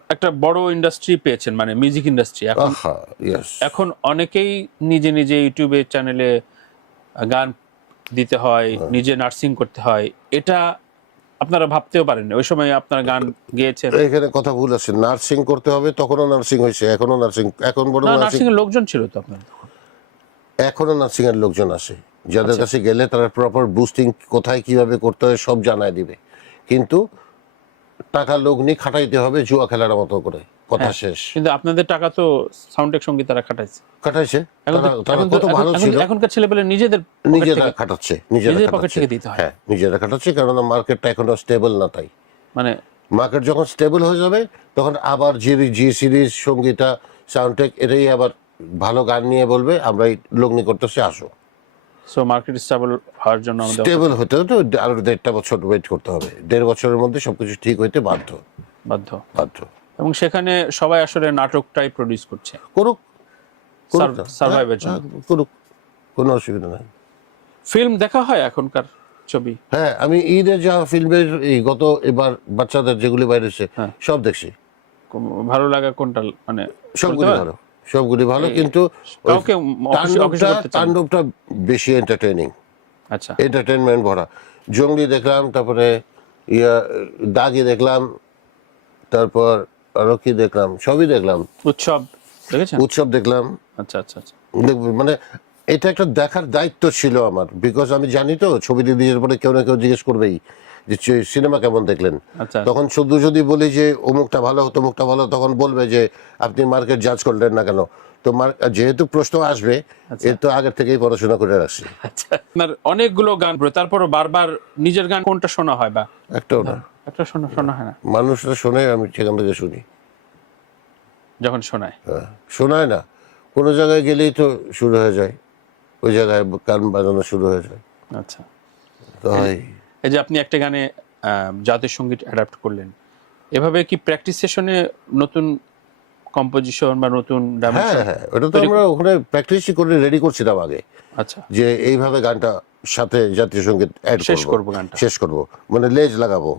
একটা বড় ইন্ডাস্ট্রি পেয়েছেন, মানে মিউজিক ইন্ডাস্ট্রি। এখন আহা, ইয়েস। এখন অনেকেই নিজে নিজে ইউটিউবে চ্যানেলে গান দিতে হয়, নিজে নার্সিং করতে হয়। এটা আপনারা ভাবতেও পারেন ওই সময় আপনারা গান গেয়েছেন? এখানে কথা ভুল আছে, নার্সিং করতে হবে, তখনও নার্সিং হয়েছে, এখনো নার্সিং, এখন বড় না, নার্সিং, নার্সিং এর লোকজন ছিল তো আপনার? এখনো নার্সিং এর লোকজন আসে যাদের আচ্ছা। কাছে গেলে তারা প্রপার বুস্টিং কোথায় কিভাবে করতে হয় সব জানায় দিবে, কিন্তু টাকা লোক নিয়ে খাটাইতে হবে জুয়া খেলার মতো করে, কথা শেষ। কিন্তু আপনাদের টাকা তো সাউন্ডটেক সঙ্গীত তারা খাটাইছে। খাটাইছে, এখন তো- তারা এখন তো- কত ভালো এখন- ছিল। এখনকার ছেলেপেলে নিজেদের pocket নিজেরা থেকে- খাটাচ্ছে, নিজেদের পকেট থেকে দিতে হয়। হ্যাঁ নিজেরা খাটাচ্ছে, কারণ মার্কেটটা এখনো স্টেবল না। তাই মানে মার্কেট যখন স্টেবল হয়ে যাবে তখন আবার জি সিরিজ, সঙ্গীতা, সাউন্ডটেক এটাই আবার ভালো গান নিয়ে বলবে আমরা এই লগ্নি করতেছি, আসো। সো মার্কেট স্টেবল হওয়ার জন্য আমাদের স্টেবল হতে হতে আরো 1.5 বছর ওয়েট করতে হবে। 1.5 বছরের মধ্যে সবকিছু ঠিক হইতে বাধ্য। বাধ্য। এবং সেখানে সবাই আসলে নাটকটাই প্রডিউস করছে করুক, সার্ভাইভের জন্য। করুক, কোনো অসুবিধা নাই। ফিল্ম দেখা হয় এখনকার ছবি? হ্যাঁ, আমি ঈদে যা ফিল্মের এই গত এবার বাচ্চাদের যেগুলি বাইরেছে সব দেখছি। ভালো লাগা কোনটা? মানে সবগুলি ভালো, সবগুলি ভালো, কিন্তু কাউকে তাণ্ডবটা বেশি এন্টারটেইনিং, আচ্ছা, এন্টারটেনমেন্ট ভরা। জঙ্গলি দেখলাম, তারপরে দাগি দেখলাম, তারপর আরো কি দেখলাম, সবই দেখলাম। উৎসব দেখেছেন? উৎসব দেখলাম। আচ্ছা আচ্ছা আচ্ছা। মানে এটা একটা দেখার দায়িত্ব ছিল আমার, বিকজ আমি জানি তো ছবি রিলিজের পরে কেউ না কেউ জিজ্ঞেস করবেই যে সিনেমা কেমন দেখলেন। আচ্ছা। তখন শুধু যদি বলি যে অমুকটা ভালো, তমুকটা ভালো, তখন বলবে যে আপনি মার্কেট জাজ করলেন না কেন। তো যেহেতু প্রশ্ন আসবে, এর তো আগের থেকেই পড়াশোনা করে রাখছি। আচ্ছা, আপনার অনেকগুলো গান, তারপরও বারবার নিজের গান কোনটা শোনা হয়? বা একটাও না, একটা শোনা হয় না? মানুষরা শোনে, আমি সেখান থেকে শুনি। যখন শোনায় শোনায় না, কোনো জায়গায় গেলেই তো শুরু হয়ে যায়, ওই জায়গায় গান বাজানো শুরু হয়ে যায়। আচ্ছা। তো এই যে আপনি একটা গানে জাতীয় সঙ্গীত অ্যাডাপ্ট করলেন, এভাবে কি প্র্যাকটিস সেশনে নতুন কম্পোজিশন বা নতুন ডাইমেনশন? হ্যাঁ, ওটা তো আমরা ওখানে প্র্যাকটিস করে রেডি করছিলাম আগে, আচ্ছা, যে এইভাবে গানটা সাথে জাতীয় সঙ্গীত অ্যাড শেষ করবো গানটা। শেষ করব, মানে লেজ লাগাবো,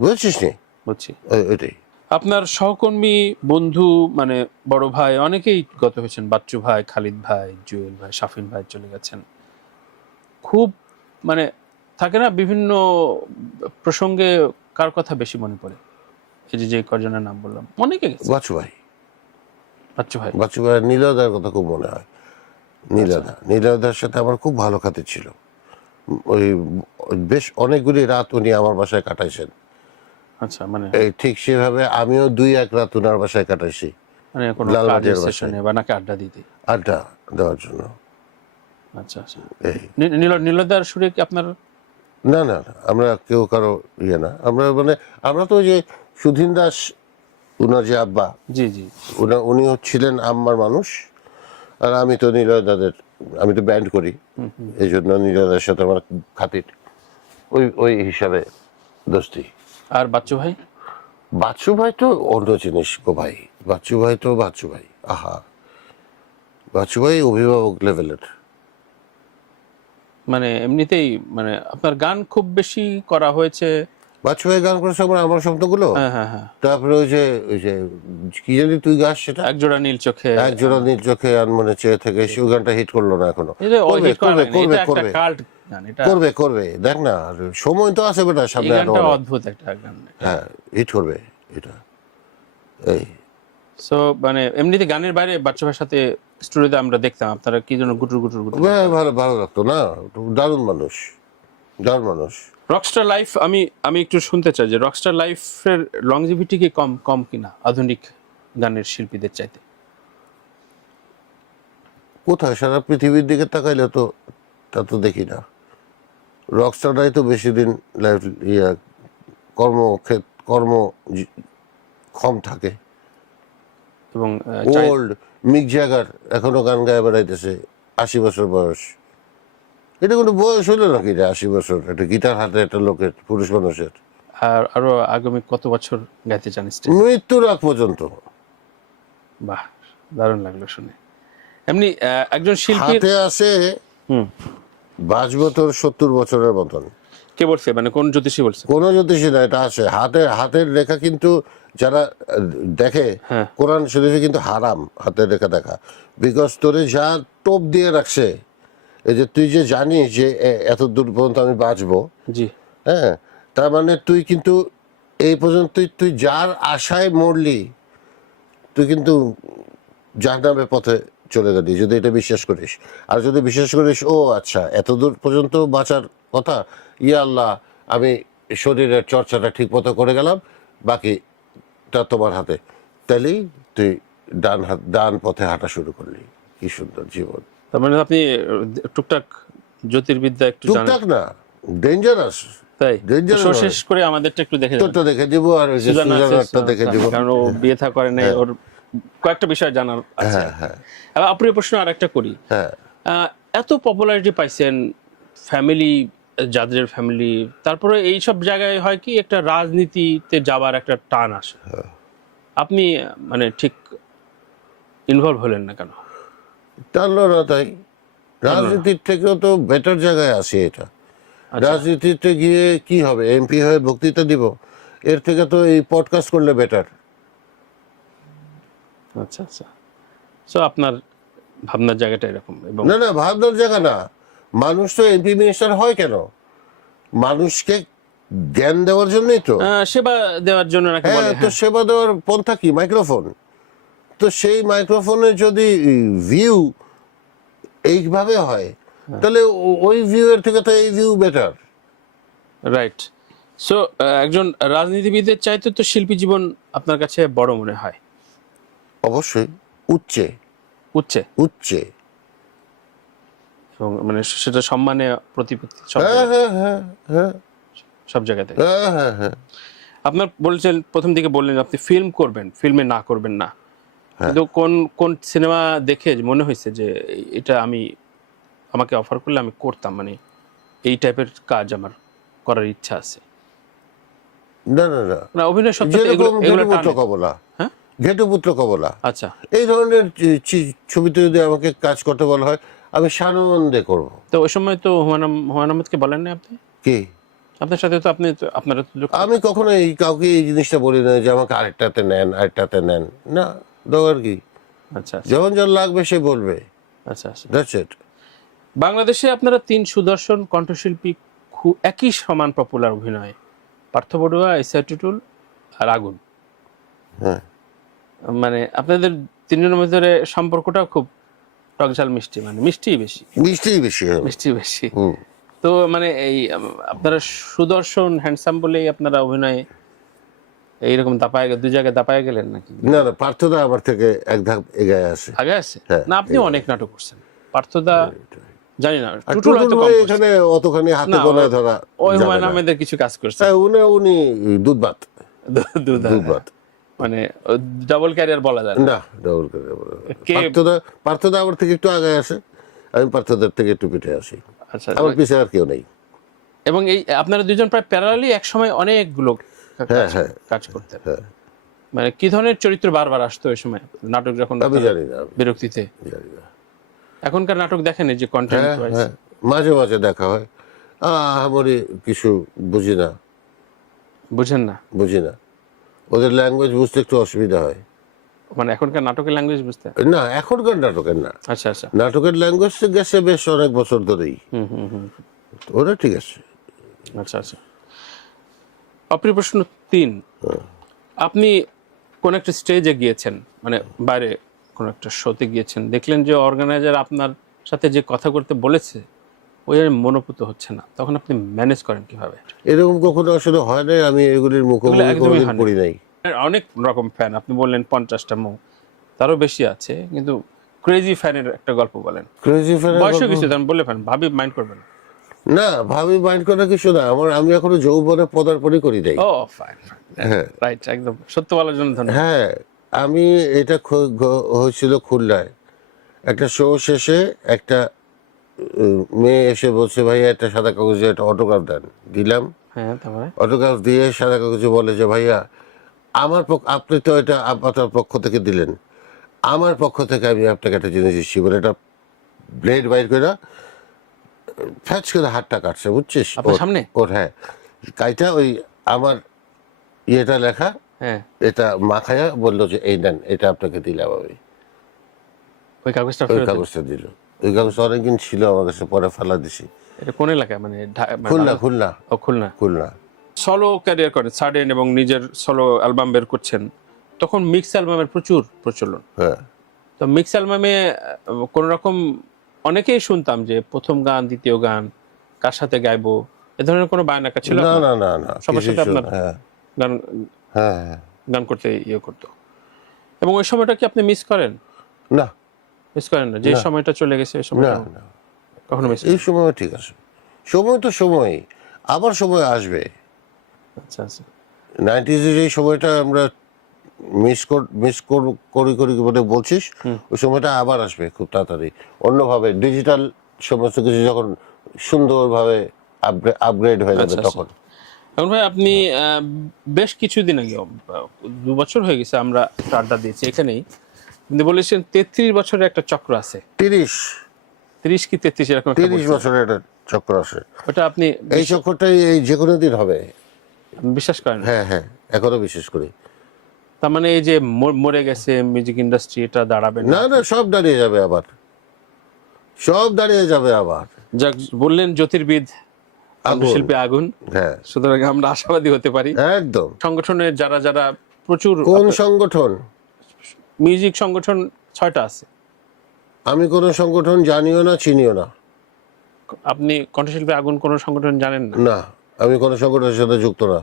বুঝছিস নি? বুঝছি। এটাই। আপনার সহকর্মী, বন্ধু, মানে বড় ভাই অনেকেই গত হয়েছেন। বাচ্চু ভাই, খালিদ ভাই, জুয়েল ভাই, শাফিন ভাই চলে গেছেন। খুব মানে থাকে না বিভিন্ন প্রসঙ্গে কার কথা বেশি মনে পড়ে? এই যে কজনের নাম বললাম, অনেকে গেছে। বাচ্চু ভাই, বাচ্চু ভাই, নীলদার কথা খুব মনে হয়। নীলদার সাথে আমার খুব ভালো খাতির ছিল। ওই বেশ অনেকগুলি রাত উনি আমার বাসায় কাটাইছেন। আচ্ছা, মানে এই ঠিক সেভাবে আমিও 2-1 রাত উনার বাসায় কাটাইছি, মানে কোনো লালবাটিয়ার বাসায়, সেশনে বা নাকি আড্ডা দিতে? আড্ডা দেওয়ার জন্য। আচ্ছা আচ্ছা। এই নীলদার সুরে কি আপনার? না, আমরা কেউ কারো না, আমরা তো ওই যে সুধীন দাস, উনার যে আব্বা, জি জি, উনি হচ্ছিলেন আম্মার মানুষ, আর আমি তো নীলদাদের, আমি তো ব্যান্ড করি, এই জন্য নীলদার সাথে আমার খাতির, ওই হিসাবে দোস্তি। আর বাচ্চু ভাই? বাচ্চু ভাই তো অন্য জিনিস গো ভাই, বাচ্চু ভাই, আহা, বাচ্চু ভাই অভিভাবক লেভেলের। মানে এমনিতেই মানে আপনার গান খুব বেশি করা হয়েছে? বাচ্চু ভাই গান করেছে আমার শব্দগুলো, হ্যাঁ। তারপরে ওই যে কি জানি তুই গাছ, সেটা একজোড়া নীল চোখে, একজোড়া নীল চোখে আনমনে চেয়ে থেকে, সেই গানটা হিট করলো না এখনো। করবে, দেখ না, আর সময় তো আছে বেটা সামনে, অদ্ভুত একটা গান। হ্যাঁ, হিট করবে এটা। এই সো মানে এমনিতে গানের বাইরে বাচ্চা ভাইয়ের সাথে স্টুডিওতে আমরা দেখতাম আপনারা কি যেন গুটুর ভালো লাগতো না, দারুণ মানুষ। রকস্টার লাইফ, আমি একটু শুনতে চাই যে রকস্টার লাইফের লংজিভিটি কি কম কিনা আধুনিক গানের শিল্পীদের চাইতে? কোথায়, সারা পৃথিবীর দিকে তাকাইলে তো তা তো দেখি না। রকস্টাররাই তো বেশি দিন লাইফ কর্ম কম থাকে। এবং ওল্ড মিক জ্যাগার এখনো গান গায়ে বেড়াইতেছে, 80 বছর বয়স। এটা কোনো বয়স হলো নাকি রে 80 বছর একটা গিটার হাতে একটা লোকের, পুরুষ মানুষের? আর আরো আগামী কত বছর গাইতে চান স্টেজ? মৃত্যুর আগ পর্যন্ত। বাহ, দারুণ লাগলো শুনে। এমনি একজন শিল্পীর হাতে আসে বাঁচবো তোর 70 বছরের মতন। কে বলছে, মানে কোন জ্যোতিষী বলছে? কোনো জ্যোতিষী না, এটা আসে হাতের লেখা। কিন্তু যারা দেখে হ্যাঁ। কোরআন শরীফে কিন্তু হারাম হাতের লেখা দেখা, বিকজ তোরে যা টোপ দিয়ে রাখছে, এই যে তুই যে জানিস যে এত দূর পর্যন্ত আমি বাঁচবো, জি, হ্যাঁ, তার মানে তুই কিন্তু এই পর্যন্ত তুই যার আশায় মরলি, তুই কিন্তু জাহান্নামের পথে চলে গেলি যদি এটা বিশ্বাস করিস। আর যদি বিশ্বাস করিস ও আচ্ছা এত দূর পর্যন্ত বাঁচার কথা, ইয়া আল্লাহ আমি শরীরের চর্চাটা ঠিক মতো করে গেলাম, বাকিটা তোমার হাতে, তাহলেই তুই ডান পথে হাঁটা শুরু করলি। কি সুন্দর জীবন। তার মানে আপনি টুকটাক জ্যোতির্বিদ্যা একটু জানেন? টুকটাক না, ডেঞ্জারাস। তাই Dangerous তো নয়। শেষ করে আমাদেরটা একটু দেখে যাবেন। তোরটা দেখে দিব আর ওই যে সুজানা আছে, সুজানারটা দেখে দিব। কারণ ও বিয়ে থা করে নাই, ওর কয়েকটা বিষয় জানার আছে। হ্যাঁ হ্যাঁ এবার আপনার প্রশ্ন আর একটা করি। হ্যাঁ। এত পপুলারিটি পাইছেন, ফ্যামিলি, যাদের ফ্যামিলি, তারপরে এই সব জায়গায় হয় কি একটা রাজনীতিতে যাওয়ার একটা টান আসে। আপনি মানে ঠিক ইনভলভ হলেন না কেন? টানলো না তাই। রাজনীতির থেকেও তো বেটার জায়গায় আছে এটা। রাজনীতিতে গিয়ে কি হবে, এমপি হয়ে বক্তৃতা দিব, এর থেকে তো এই পডকাস্ট করলে বেটার। আচ্ছা আচ্ছা, সো আপনার ভাবনার জায়গাটা এরকম। এবং না না, ভাবনার জায়গা না। মানুষ তো এমপি মিনিস্টার হয় কেন? মানুষকে জ্ঞান দেওয়ার জন্যই তো। সেবা দেওয়ার জন্য নাকি বলে? হ্যাঁ, তো সেবা দেওয়ার পন্থা কি? মাইক্রোফোন। তো সেই মাইক্রোফোনে যদি ভিউ এইভাবে হয়, তাহলে ওই ভিউ এর থেকে তো এই ভিউ বেটার। রাইট। সো একজন রাজনীতিবিদের চাইতে তো শিল্পী জীবন আপনার কাছে বড় মনে হয়? অবশ্যই উচ্চে উচ্চে, উচ্চে। এবং মানে সেটা সম্মানে প্রতিপত্তি সব হ্যাঁ জায়গায়- হ্যাঁ হ্যাঁ হ্যাঁ সব জায়গাতে। হ্যাঁ হ্যাঁ হ্যাঁ। আপনার বলছেন, প্রথম দিকে বললেন আপনি ফিল্ম করবেন, ফিল্মে না করবেন না, কিন্তু কোন কোন সিনেমা দেখে মনে হয়েছে যে এটা আমাকে অফার করলে আমি করতাম, মানে এই টাইপের কাজ আমার করার ইচ্ছা আছে? না না না, না, অভিনয় সত্য যেরকম ঘেটুপুত্র কমলা, হ্যাঁ, ঘেটুপুত্র কমলা, আচ্ছা। এই ধরনের ছবিতে যদি আমাকে কাজ করতে বলা হয়, আমি সানন্দে করব। তো ওই সময় তো হুমায়ুন আহমেদকে বলেন না আপনি? কি? আপনার সাথে তো আপনারা তো আমি কখনো কাউকে এই জিনিসটা বলি না যে আমাকে আরেকটাতে নেন, আরেকটাতে নেন। না, দরকার কি? আচ্ছা যখন যার লাগবে সে বলবে। আচ্ছা আচ্ছা। That's it. বাংলাদেশে আপনারা 3 সুদর্শন কণ্ঠশিল্পী একই সমান পপুলার অভিনয়, পার্থ বড়ুয়া, এসআর টুটুল আর আগুন। হ্যাঁ, মানে আপনাদের তিনজনের মধ্যে সম্পর্কটাও খুব টকঝাল মিষ্টি, মানে মিষ্টি বেশি, মিষ্টিই বেশি হবে। মিষ্টি বেশি। হুম। তো মানে এই আপনারা সুদর্শন হ্যান্ডসাম বলেই আপনারা অভিনয়ে এইরকম দুই জায়গায় দাপায় গেলেন নাকি? না না, পার্থদা আমার থেকে এক ধাপ এগিয়ে আছে। আগে আছে হ্যাঁ, না? আপনি অনেক নাটক করছেন, পার্থদা জানি না, আর টুটুল হয়তো টুটুল কম ভাই করছে। এখানে অতখানি হাতে না, গোনায় ধরা ওই যাবে হুমায়ুন না। আহমেদের কিছু কাজ করছে। হ্যাঁ, উনি দুধ ভাত। মানে ডাবল ক্যারিয়ার বলা যায় না। না, ডাবল করে কে- পার্থদা আমার থেকে একটু আগে আসে, আমি পার্থদার থেকে একটু পিঠে আসি। আচ্ছা। আমার পিছিয়ে আর কেউ নেই। এবং এই আপনারা দুজন প্রায় প্যারালালি এক সময় অনেকগুলো হ্যাঁ, হ্যাঁ। কাজ করতেন। হ্যাঁ, মানে কি ধরনের চরিত্র বারবার আসতো ওই সময় নাটক যখন আমি জানি না, বিরক্তিতে? জানি না। এখনকার নাটক দেখেন এই যে কন্টেন্ট হ্যাঁ হ্যাঁ, মাঝে মাঝে দেখা হয়। আমারই কিছু বুঝি না। বুঝেন না? ওদের ল্যাঙ্গুয়েজ বুঝতে একটু অসুবিধা হয়। মানে এখনকার নাটকের ল্যাঙ্গুয়েজ বুঝতে? না, এখনকার নাটকের না, আচ্ছা আচ্ছা। নাটকের ল্যাঙ্গুয়েজ গেছে বেশ অনেক বছর ধরেই। ওরা ঠিক আছে। আচ্ছা আচ্ছা। অপ্রিয় প্রশ্ন 3, আপনি কোন একটা স্টেজে গিয়েছেন, মানে বাইরে কোন একটা শোতে গিয়েছেন, দেখলেন যে অর্গানাইজার আপনার সাথে যে কথা করতে বলেছে ওই মনোপুত হচ্ছে না, তখন আপনি ম্যানেজ করেন কিভাবে? এরকম কখনো আসলে হয় নাই, আমি এগুলির মুখোমুখি একদমই কোনোদিন হয়নি। পড়ি নাই। অনেক রকম ফ্যান, আপনি বললেন 50টা তারও বেশি আছে, কিন্তু ক্রেজি ফ্যানের একটা গল্প বলেন। ক্রেজি ফ্যান বয়সও কিছু আমি বলে ফ্যান ভাবি মাইন্ড করবেন? না, ভাবি মাইন্ড করা কিছু না। আমি এখনো যৌবনে পদার্পণই করি নাই। ও ফাইন, রাইট, একদম সত্য বলার জন্য ধন্যবাদ। হ্যাঁ, আমি এটা হয়েছিল খুলনায় একটা শো শেষে। একটা মেয়ে এসে বলছে, ভাই একটা সাদা কাগজে একটা অটোগ্রাফ দেন। দিলাম, হ্যাঁ, তারপরে অটোগ্রাফ দিয়ে সাদা কাগজে বলে যে ভাইয়া আপনি তো এটা আপনার পক্ষ থেকে দিলেন, আমার পক্ষ থেকে আমি আপনাকে একটা জিনিস দিচ্ছি বলে এটা ব্লেড বাইর করে ফ্যাচ করে হাতটা কাটছে, বুঝছিস? আপনার সামনে? ওর হ্যাঁ, কাইটা ওই আমার ইয়েটা লেখা, হ্যাঁ, এটা মাখায়া বললো যে এই নেন, এটা আপনাকে দিলাম আমি। ওই কাগজটা ওই ফেরত দেন। কাগজটা দিল। ওই কাগজটা অনেকদিন ছিল আমার কাছে, পরে ফেলা দিছি। এটা কোন এলাকায়, মানে খুলনা, খুলনা, ও খুলনা। খুলনা। সলো ক্যারিয়ার করেন, সাডেন এবং নিজের সলো অ্যালবাম বের করছেন, তখন মিক্স অ্যালবামের প্রচুর প্রচলন। হ্যাঁ, তো মিক্স অ্যালবামে কোন রকম অনেকেই শুনতাম যে প্রথম গান, দ্বিতীয় গান কার সাথে গাইবো, এ ধরনের কোনো বায়নাকা ছিল না আপনার? না না না, সবার কিছুই সাথে ছিল আপনার না। হ্যাঁ গান হ্যাঁ হ্যাঁ। গান করতে ইয়ে করতো, এবং ওই সময়টা কি আপনি মিস করেন? না মিস করেন না? যে না। সময়টা চলে গেছে এই না সময়টা না, কখনো মিস? এই সময় ঠিক আছে, সময় তো সময়, আবার সময় আসবে। আচ্ছা আচ্ছা। 90s এই সময়টা আমরা মিস করি করি বলে বলছিস, ওই সময়টা আবার আসবে খুব তাড়াতাড়ি, অন্যভাবে ডিজিটাল সমস্ত কিছু যখন সুন্দরভাবে আপগ্রেড হয়ে যাবে আচ্ছা, তখন। এখন ভাই আপনি বেশ কিছুদিন আগে 2 বছর হয়ে গেছে আমরা একটা আড্ডা দিয়েছি এখানেই, কিন্তু বলেছেন 33 বছরের একটা চক্র আছে। 30 কি 33 এরকম একটা 30 বলছেন। বছরের একটা চক্র আছে। ওটা আপনি এই চক্রটাই এই যে কোনো দিন হবে। বিশ্বাস করেন? হ্যাঁ হ্যাঁ, এখনো বিশেষ করি। তার মানে এই যে মরে গেছে মিউজিক ইন্ডাস্ট্রি, এটা দাঁড়াবে না? না না, সব দাঁড়িয়ে যাবে আবার, সব দাঁড়িয়ে যাবে আবার। যাক, বললেন জ্যোতির্বিদ, আগুন। শিল্পী আগুন, হ্যাঁ সুতরাং আমরা আশাবাদী হতে পারি। একদম। সংগঠনের যারা যারা প্রচুর কোন সংগঠন? মিউজিক সংগঠন 6টা আছে। আমি কোন সংগঠন জানিও না, চিনিও না। আপনি কণ্ঠশিল্পী আগুন কোন সংগঠন জানেন না? না, আমি কোন সংগঠনের সাথে যুক্ত না।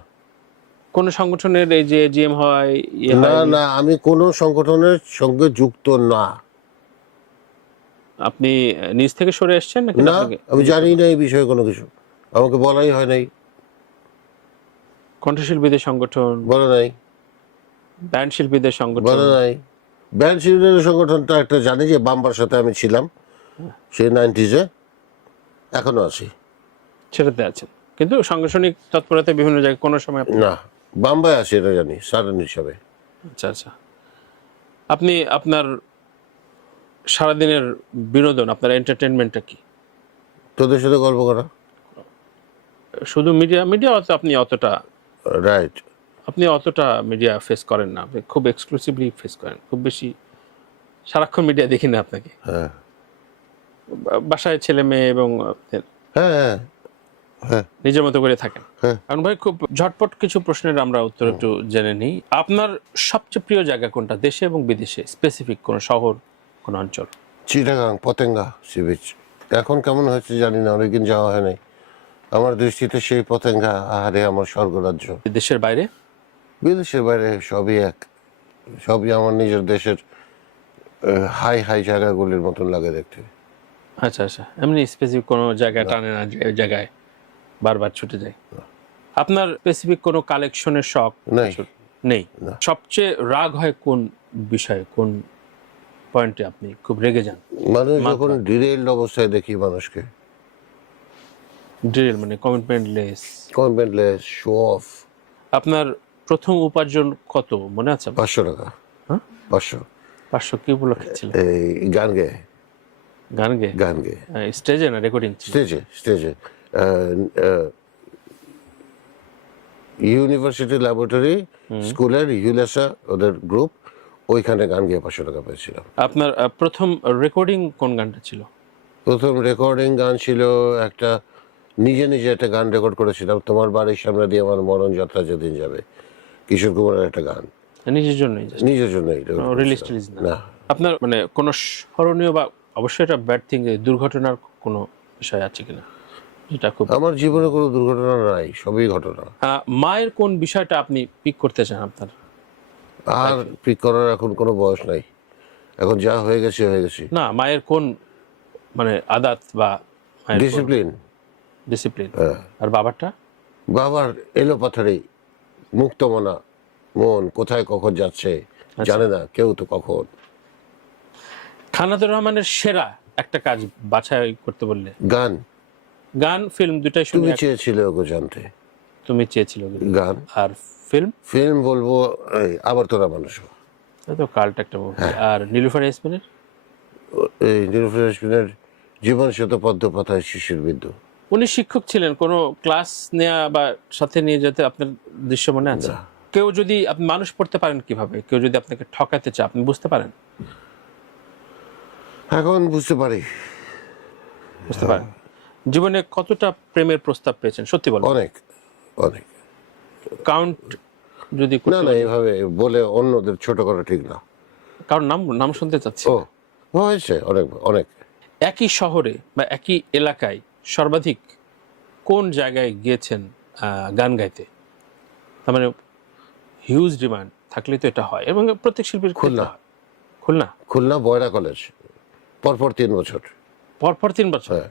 কোন সংগঠনের এই যে জিএম হয়, ইয়ে না হয়, না, আমি কোন সংগঠনের সঙ্গে যুক্ত না। আপনি নিজ থেকে সরে এসেছেন নাকি? না, আমি জানি না এই বিষয়ে কোনো কিছু, আমাকে বলাই হয় নাই। কণ্ঠশিল্পীদের সংগঠন, বলে নাই, ব্যান্ড শিল্পীদের সংগঠন, বলে নাই। ব্যান্ড শিল্পীদের সংগঠনটা একটা জানি, যে বাম্বার সাথে আমি ছিলাম সেই 90s, এখনো আছি। সেটাতে আছেন, কিন্তু সাংগঠনিক তৎপরতায় বিভিন্ন জায়গায় কোনো সময় না, বাম্বাই আছি এটা জানি, সাডেন হিসাবে। আচ্ছা আচ্ছা। আপনি আপনার সারাদিনের বিনোদন, আপনার এন্টারটেনমেন্টটা কি? তোদের সাথে গল্প করা। শুধু মিডিয়া আপনি অতটা রাইট। মিডিয়া ফেস করেন না, আপনি খুব এক্সক্লুসিভলি ফেস করেন, খুব বেশি সারাক্ষণ মিডিয়া দেখি না আপনাকে। হ্যাঁ বাসায় ছেলে মেয়ে এবং আপনার হ্যাঁ হ্যাঁ হ্যাঁ নিজের মতো করে থাকেন। হ্যাঁ। কারণ ভাই খুব ঝটপট কিছু প্রশ্নের আমরা উত্তর একটু জেনে নিই। আপনার সবচেয়ে প্রিয় জায়গা কোনটা, দেশে এবং বিদেশে? স্পেসিফিক কোন শহর, কোন অঞ্চল? Chittagong, Patenga sea beach. এখন কেমন হয়েছে জানি না, অনেকদিন যাওয়া হয় নাই। আমার দৃষ্টিতে সেই পতেঙ্গা, আহারে আমার স্বর্গরাজ্য। দেশের বাইরে? বিদেশের বাইরে সবই এক, সবই আমার নিজের দেশের হাই হাই জায়গাগুলির মতন লাগে দেখতে। আচ্ছা আচ্ছা, এমনি স্পেসিফিক কোনো জায়গা টানে না যে ওই জায়গায় বারবার ছুটে যায়? আপনার স্পেসিফিক কোনো কালেকশনের শখ নাই। কিছু নেই? না। সবচেয়ে রাগ হয় কোন বিষয়ে, কোন পয়েন্টে আপনি খুব রেগে যান? মানুষ যখন ডিরেইলড অবস্থায় দেখি মানুষকে, ড্রিল মানে কমিটমেন্ট লেস। কনভেন্টলেস, শো অফ। আপনার প্রথম উপার্জন কত মনে আছে? 500 টাকা। হ্যাঁ? 500। 500 কি উপলক্ষে ছিল? এই গান গেয়ে, গান গেয়ে? গান গেয়ে স্টেজে না রেকর্ডিং? স্টেজে, স্টেজে ইউনিভার্সিটি ল্যাবরেটরি স্কুলের ইউলেসা ওদের গ্রুপ, ওইখানে গান গিয়ে 500 টাকা পেয়েছিলাম। আপনার প্রথম রেকর্ডিং কোন গানটা ছিল? প্রথম রেকর্ডিং গান ছিল একটা, নিজে নিজে একটা গান রেকর্ড করেছিলাম, তোমার বাড়ির সামনে দিয়ে আমার মরণ যাত্রা যেদিন যাবে, কিশোর কুমারের একটা গান, নিজের জন্যই? নিজের জন্য। রিলিজ টিলিজ না? না। আপনার মানে কোনো স্মরণীয় বা অবশ্যই এটা ব্যাড থিং, দুর্ঘটনার কোনো বিষয় আছে কিনা যেটা খুব? আমার জীবনে কোনো দুর্ঘটনা নাই, সবই ঘটনা। মায়ের কোন বিষয়টা আপনি পিক করতে চান আপনার? আর পিক করার এখন কোনো বয়স নাই, এখন যা হয়ে গেছে হয়ে গেছে। না, মায়ের কোন মানে আদাত বা ডিসিপ্লিন। ডিসিপ্লিন। আর বাবারটা? বাবার এলো পাথারি, মুক্তমনা মন, কোথায় কখন যাচ্ছে জানে না কেউ, তো কখন। খানাতুর রহমানের সেরা একটা কাজ বাছাই করতে বললে? গান। গান, ফিল্ম দুটাই শুনি। তুমি চেয়েছিলে ওকে জানতে। তুমি চেয়েছিল গান। আর ফিল্ম ফিল্ম বলবো এই আবার তোরা মানুষ, তো কাল্ট একটা মুভি। আর নীলুফার ইয়াসমিনের এই নিরুফার ইয়াসমিনের জীবন শত পদ্ম পাতায় শিশির বিন্দু। উনি শিক্ষক ছিলেন, কোনো ক্লাস নেওয়া বা সাথে নিয়ে যেতে আপনার দৃশ্য মনে আছে? কেউ যদি আপনি মানুষ পড়তে পারেন কিভাবে, কেউ যদি আপনাকে ঠকাতে চায় আপনি বুঝতে পারেন? এখন বুঝতে পারি। বুঝতে পারেন। জীবনে কতটা প্রেমের প্রস্তাব পেয়েছেন সত্যি বলেন? অনেক অনেক। কাউন্ট যদি না না, এভাবে বলে অন্যদের ছোট করা ঠিক না। কারণ নাম নাম শুনতে চাচ্ছি। ও হয়েছে অনেক অনেক। একই শহরে বা একই এলাকায় সর্বাধিক কোন জায়গায় গিয়েছেন গান গাইতে? তার মানে হিউজ ডিমান্ড থাকলে তো এটা হয়, এবং প্রত্যেক শিল্পীর ক্ষেত্রে খুলনা। হয়। খুলনা? খুলনা বয়রা কলেজ, পরপর 3 বছর। পরপর 3 বছর? হ্যাঁ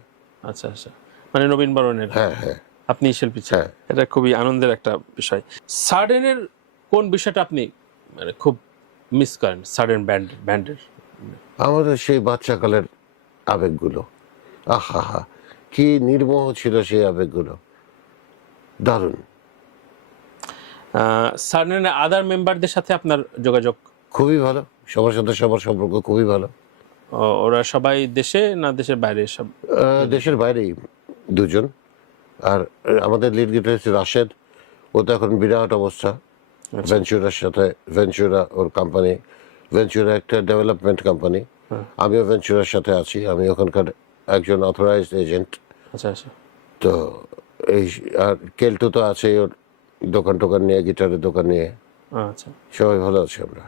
আচ্ছা আচ্ছা, মানে নবীন বরণের হ্যাঁ হ্যাঁ। আপনি শিল্পী ছিলেন। এটা খুবই আনন্দের একটা বিষয়। সার্ডেনের কোন বিষয়টা আপনি মানে খুব মিস করেন সার্ডেন ব্যান্ডের? আমাদের সেই বাচ্চাকালের আবেগগুলো, আহা হা, কি নির্মোহ ছিল সেই আবেগগুলো, দারুণ। সার্ডেনের আদার মেম্বারদের সাথে আপনার যোগাযোগ? খুবই ভালো, সবার সাথে সবার সম্পর্ক খুবই ভালো। ওরা সবাই দেশে না দেশের বাইরে? সব দেশের বাইরেই 2 জন। আর আমাদের লিড গিটারিস্ট রাশেদ, ও তো এখন বিরাট অবস্থা ভেঞ্চুরার সাথে। ভেঞ্চুরা ওর কোম্পানি, ভেঞ্চুরা একটা ডেভেলপমেন্ট কোম্পানি। আমিও ভেঞ্চুরার সাথে আছি, আমি ওখানকার একজন অথরাইজড এজেন্ট। আচ্ছা আচ্ছা। তো এই আর কেলটু তো আছে, ওর দোকান টোকান নিয়ে, গিটারের দোকান নিয়ে। আচ্ছা, সবাই ভালো আছি আমরা।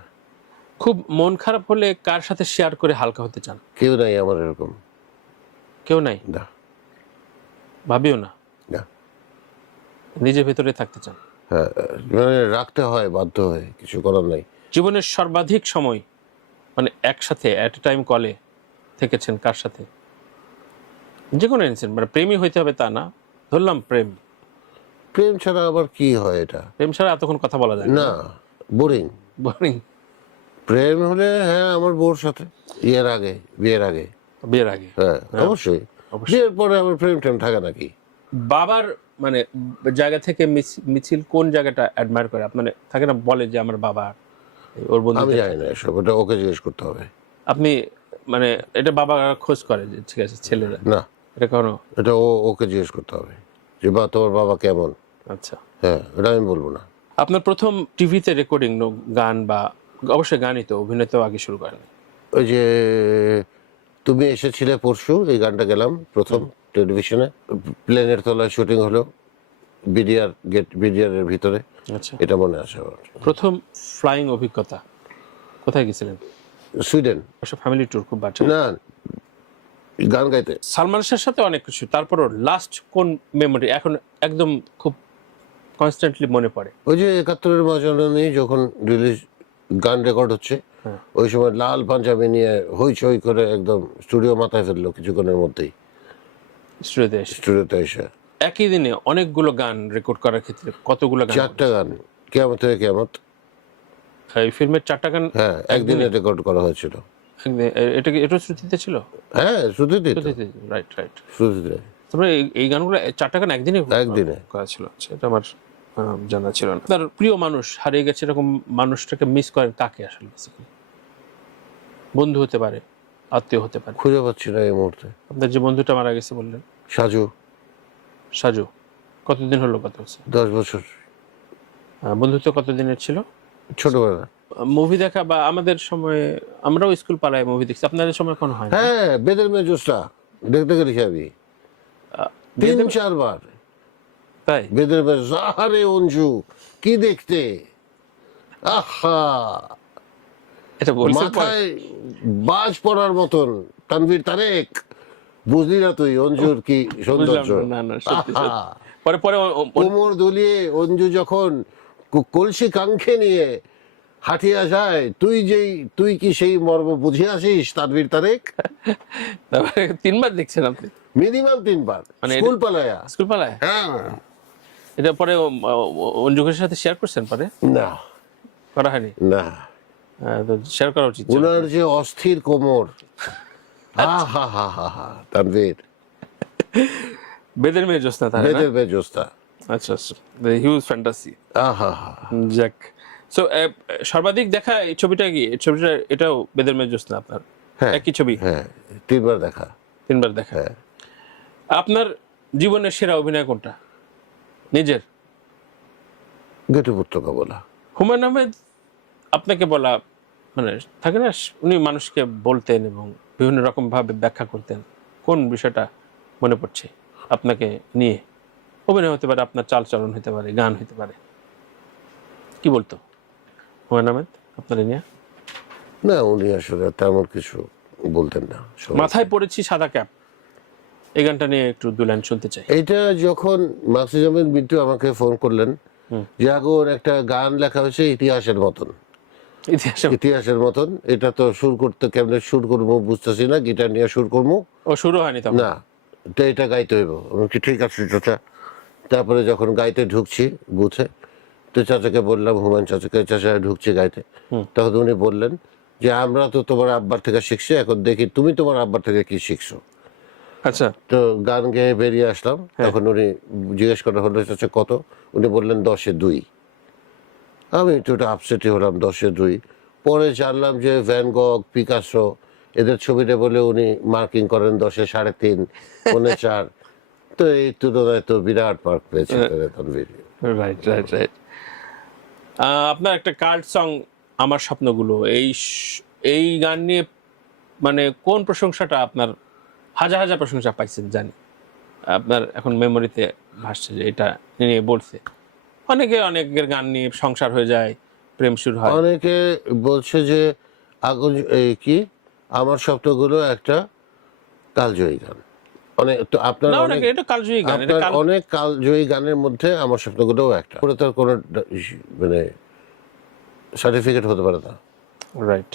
খুব মন খারাপ হলে কার সাথে শেয়ার করে হালকা হতে চান? কেউ নাই আমার এরকম, কেউ নাই? না ভাবিও না, না। নিজের ভেতরে থাকতে চান? হ্যাঁ, মানে রাখতে হয় বাধ্য হয়ে, কিছু করার নাই। জীবনের সর্বাধিক সময় মানে একসাথে অ্যাট এ টাইম কলে থেকেছেন কার সাথে? যে কোনো ইনসিডেন্ট, মানে প্রেমই হইতে হবে তা না, ধরলাম প্রেম। প্রেম ছাড়া আবার কি হয় এটা? প্রেম ছাড়া এতক্ষণ কথা বলা যায় না, বোরিং। বোরিং। প্রেম হলে হ্যাঁ আমার বউর সাথে, বিয়ের আগে। বিয়ের আগে? হ্যাঁ অবশ্যই। বিয়ের পরে আমার প্রেম টেম থাকে নাকি? বাবার মানে জায়গা থেকে মিছিল কোন জায়গাটা অ্যাডমায়ার করে? মানে থাকে না বলে যে আমার বাবা, ওর বন্ধু। আমি জানি না এসব, ওটা ওকে জিজ্ঞেস করতে হবে। আপনি মানে এটা বাবা খোঁজ করে যে ঠিক আছে ছেলেরা? না, এটা কখনো? এটা ওকে জিজ্ঞেস করতে হবে যে বা তোর বাবা কেমন। আচ্ছা, হ্যাঁ, এটা আমি বলবো না। আপনার প্রথম টিভিতে রেকর্ডিং গান, বা অবশ্যই গানই তো, অভিনয় তো আগে শুরু করেন? ওই যে তুমি এসেছিলে পরশু, এই গানটা গেলাম প্রথম টেলিভিশনে। প্লেনের তলায় শুটিং হলো, বিডিআর এর ভিতরে। আচ্ছা। এটা মনে আছে আমার। প্রথম ফ্লাইং অভিজ্ঞতা কোথায় গেছিলেন? সুইডেন। Family tour? খুব বাচ্চা না, গান গাইতে। সালমান শাহের সাথে অনেক কিছু, তারপরও লাস্ট কোন মেমোরি এখন একদম খুব কনস্ট্যান্টলি মনে পড়ে? ওই যে 71-এর মাঝামাঝি যখন রিলিজ, গান রেকর্ড হচ্ছে, ওই সময় লাল পাঞ্জাবি নিয়ে হইচই করে একদম স্টুডিও মাথায় ফেললো কিছুক্ষণের মধ্যেই, স্টুডিওতে এসে। একই দিনে অনেকগুলো গান রেকর্ড করার ক্ষেত্রে কতগুলো গান? 4টা গান, কিয়ামত থেকে কিয়ামত। এই ফিল্মের 4টা গান হ্যাঁ, একদিনে রেকর্ড করা হয়েছিল। এটা কি এটা শ্রুতিতে ছিল? হ্যাঁ, শ্রুতিতে। Right right. শ্রুতিতে। তারপরে এই গানগুলো 4টা গান একদিনে একদিনে করা ছিল? সেটা আমার জানা ছিল না। তার প্রিয় মানুষ হারিয়ে গেছে, এরকম মানুষটাকে মিস করেন কাকে আসলে? বন্ধু হতে পারে, আত্মীয় হতে পারে। খুঁজে পাচ্ছি না এই মুহূর্তে। আপনার যে বন্ধুটা মারা গেছে বললেন, সাজু, কতদিন হলো? কত হচ্ছে? 10 বছর। বন্ধুত্ব কতদিনের ছিল? ছোটবেলা। মুভি দেখা বা আমাদের সময় আমরাও স্কুল পাড়ায় মুভি দেখছি, আপনাদের সময় কোনো হয় না? হ্যাঁ, বেদের মেজুসটা দেখতে গেছি আমি 3-4 বার। তাই? বেদের মেজুস, আরে অঞ্জু কি দেখতে, আহা, এটা বলছেন পরে? মাথায় বাজ পড়ার মতন। তানভীর তারেক, বুঝলি না তুই অঞ্জুর কি সৌন্দর্য? বুঝলাম না, না, সত্যি সত্যি। পরে পরে কোমর দুলিয়ে অঞ্জু যখন কলসি কাঙ্ক্ষে নিয়ে হাঁটিয়া যায়, তুই কি সেই মর্ম বুঝে আসিস তানভীর তারেক? 3 বার দেখছেন আপনি? মিনিমাম 3 বার, মানে স্কুল পালায়া। স্কুল পালায়? হ্যাঁ। এটা পরে অঞ্জুকের সাথে শেয়ার করছেন? পরে না, করা হয়নি? না। শেয়ার করা উচিত ছিল। ওনার যে অস্থির কোমর, হা হা হা হা, তানভীর। বেদের মেয়ে জ্যোৎস্না, তাই না? বেদের মেজুসটা। আচ্ছা আচ্ছা, হিউজ ফ্যান্টাসি। আহা হা যাক, সো সর্বাধিক দেখা এই ছবিটা কি? এই ছবিটা এটাও বেদের মেয়ে জ্যোৎস্না আপনার হ্যাঁ একই ছবি, হ্যাঁ 3বার দেখা। 3বার দেখা। হ্যাঁ আপনার জীবনের সেরা অভিনয় কোনটা নিজের? ঘেটুপুত্রকা বলা। হুমায়ুন আহমেদ আপনাকে বলা, মানে থাকে না উনি মানুষকে বলতেন এবং বিভিন্ন রকম ভাবে ব্যাখ্যা করতেন, কোন বিষয়টা মনে পড়ছে আপনাকে নিয়ে? অভিনয় হতে পারে, আপনার চালচলন হতে পারে, গান হতে পারে, কি বলতো হুমায়ুন আহমেদ আপনার নিয়ে? না উনি আসলে তেমন কিছু বলতেন না। মাথায় পড়েছি সাদা ক্যাপ, এই গানটা নিয়ে একটু 2 লাইন শুনতে চাই। এটা যখন মাকসুদ আহমেদ মিন্টু আমাকে ফোন করলেন যে আগর একটা গান লেখা হয়েছে ইতিহাসের মতন, ইতিহাসে ইতিহাসের মতন, এটা তো সুর করতে কেমনে সুর করবো বুঝতেছি না, গিটার নিয়ে সুর করবো ও শুরু হয়নি তখন? না, তো এটা গাইতে হইব। আমি কি ঠিক আছে চাচা। তারপরে যখন গাইতে ঢুকছি বুথে, তো চাচাকে বললাম, হুমায়ুন চাচাকে, চাচা ঢুকছি গাইতে, তখন উনি বললেন যে আমরা তো তোমার আব্বার থেকে শিখছি, এখন দেখি তুমি তোমার আব্বার থেকে কি শিখছো। আচ্ছা, তো গান গেয়ে বেরিয়ে আসলাম, তখন উনি জিজ্ঞেস করা হলো চাচা কত, উনি বললেন 10-এ 2। আমি একটু আপসেটই হলাম, 10-এ 2। পরে জানলাম যে ভ্যান গগ, পিকাসো এদের ছবিটা বলে উনি মার্কিং করেন 10-এ 3.5, 4.25। তো এই তুলনায় তো বিরাট মার্ক পেয়েছে তানভীর। Right right right. আপনার একটা কাল্ট সং আমার স্বপ্নগুলো, এই গান নিয়ে মানে কোন প্রশংসাটা আপনার? হাজার হাজার প্রশংসা পাইছেন জানি, আপনার এখন মেমোরিতে ভাসছে যে এটা নিয়ে বলছে। অনেকের গান নিয়ে সংসার হয়ে যায়, প্রেম শুরু হয়। অনেকে বলছে যে আগুন এই কি আমার স্বপ্নগুলো একটা কালজয়ী গান। অনেক তো আপনার না, অনেক এটা কালজয়ী গান, এটা আপনার অনেক কালজয়ী গানের মধ্যে আমার স্বপ্নগুলোও একটা, ওটা তার কোনো মানে সার্টিফিকেট হতে পারে না। রাইট।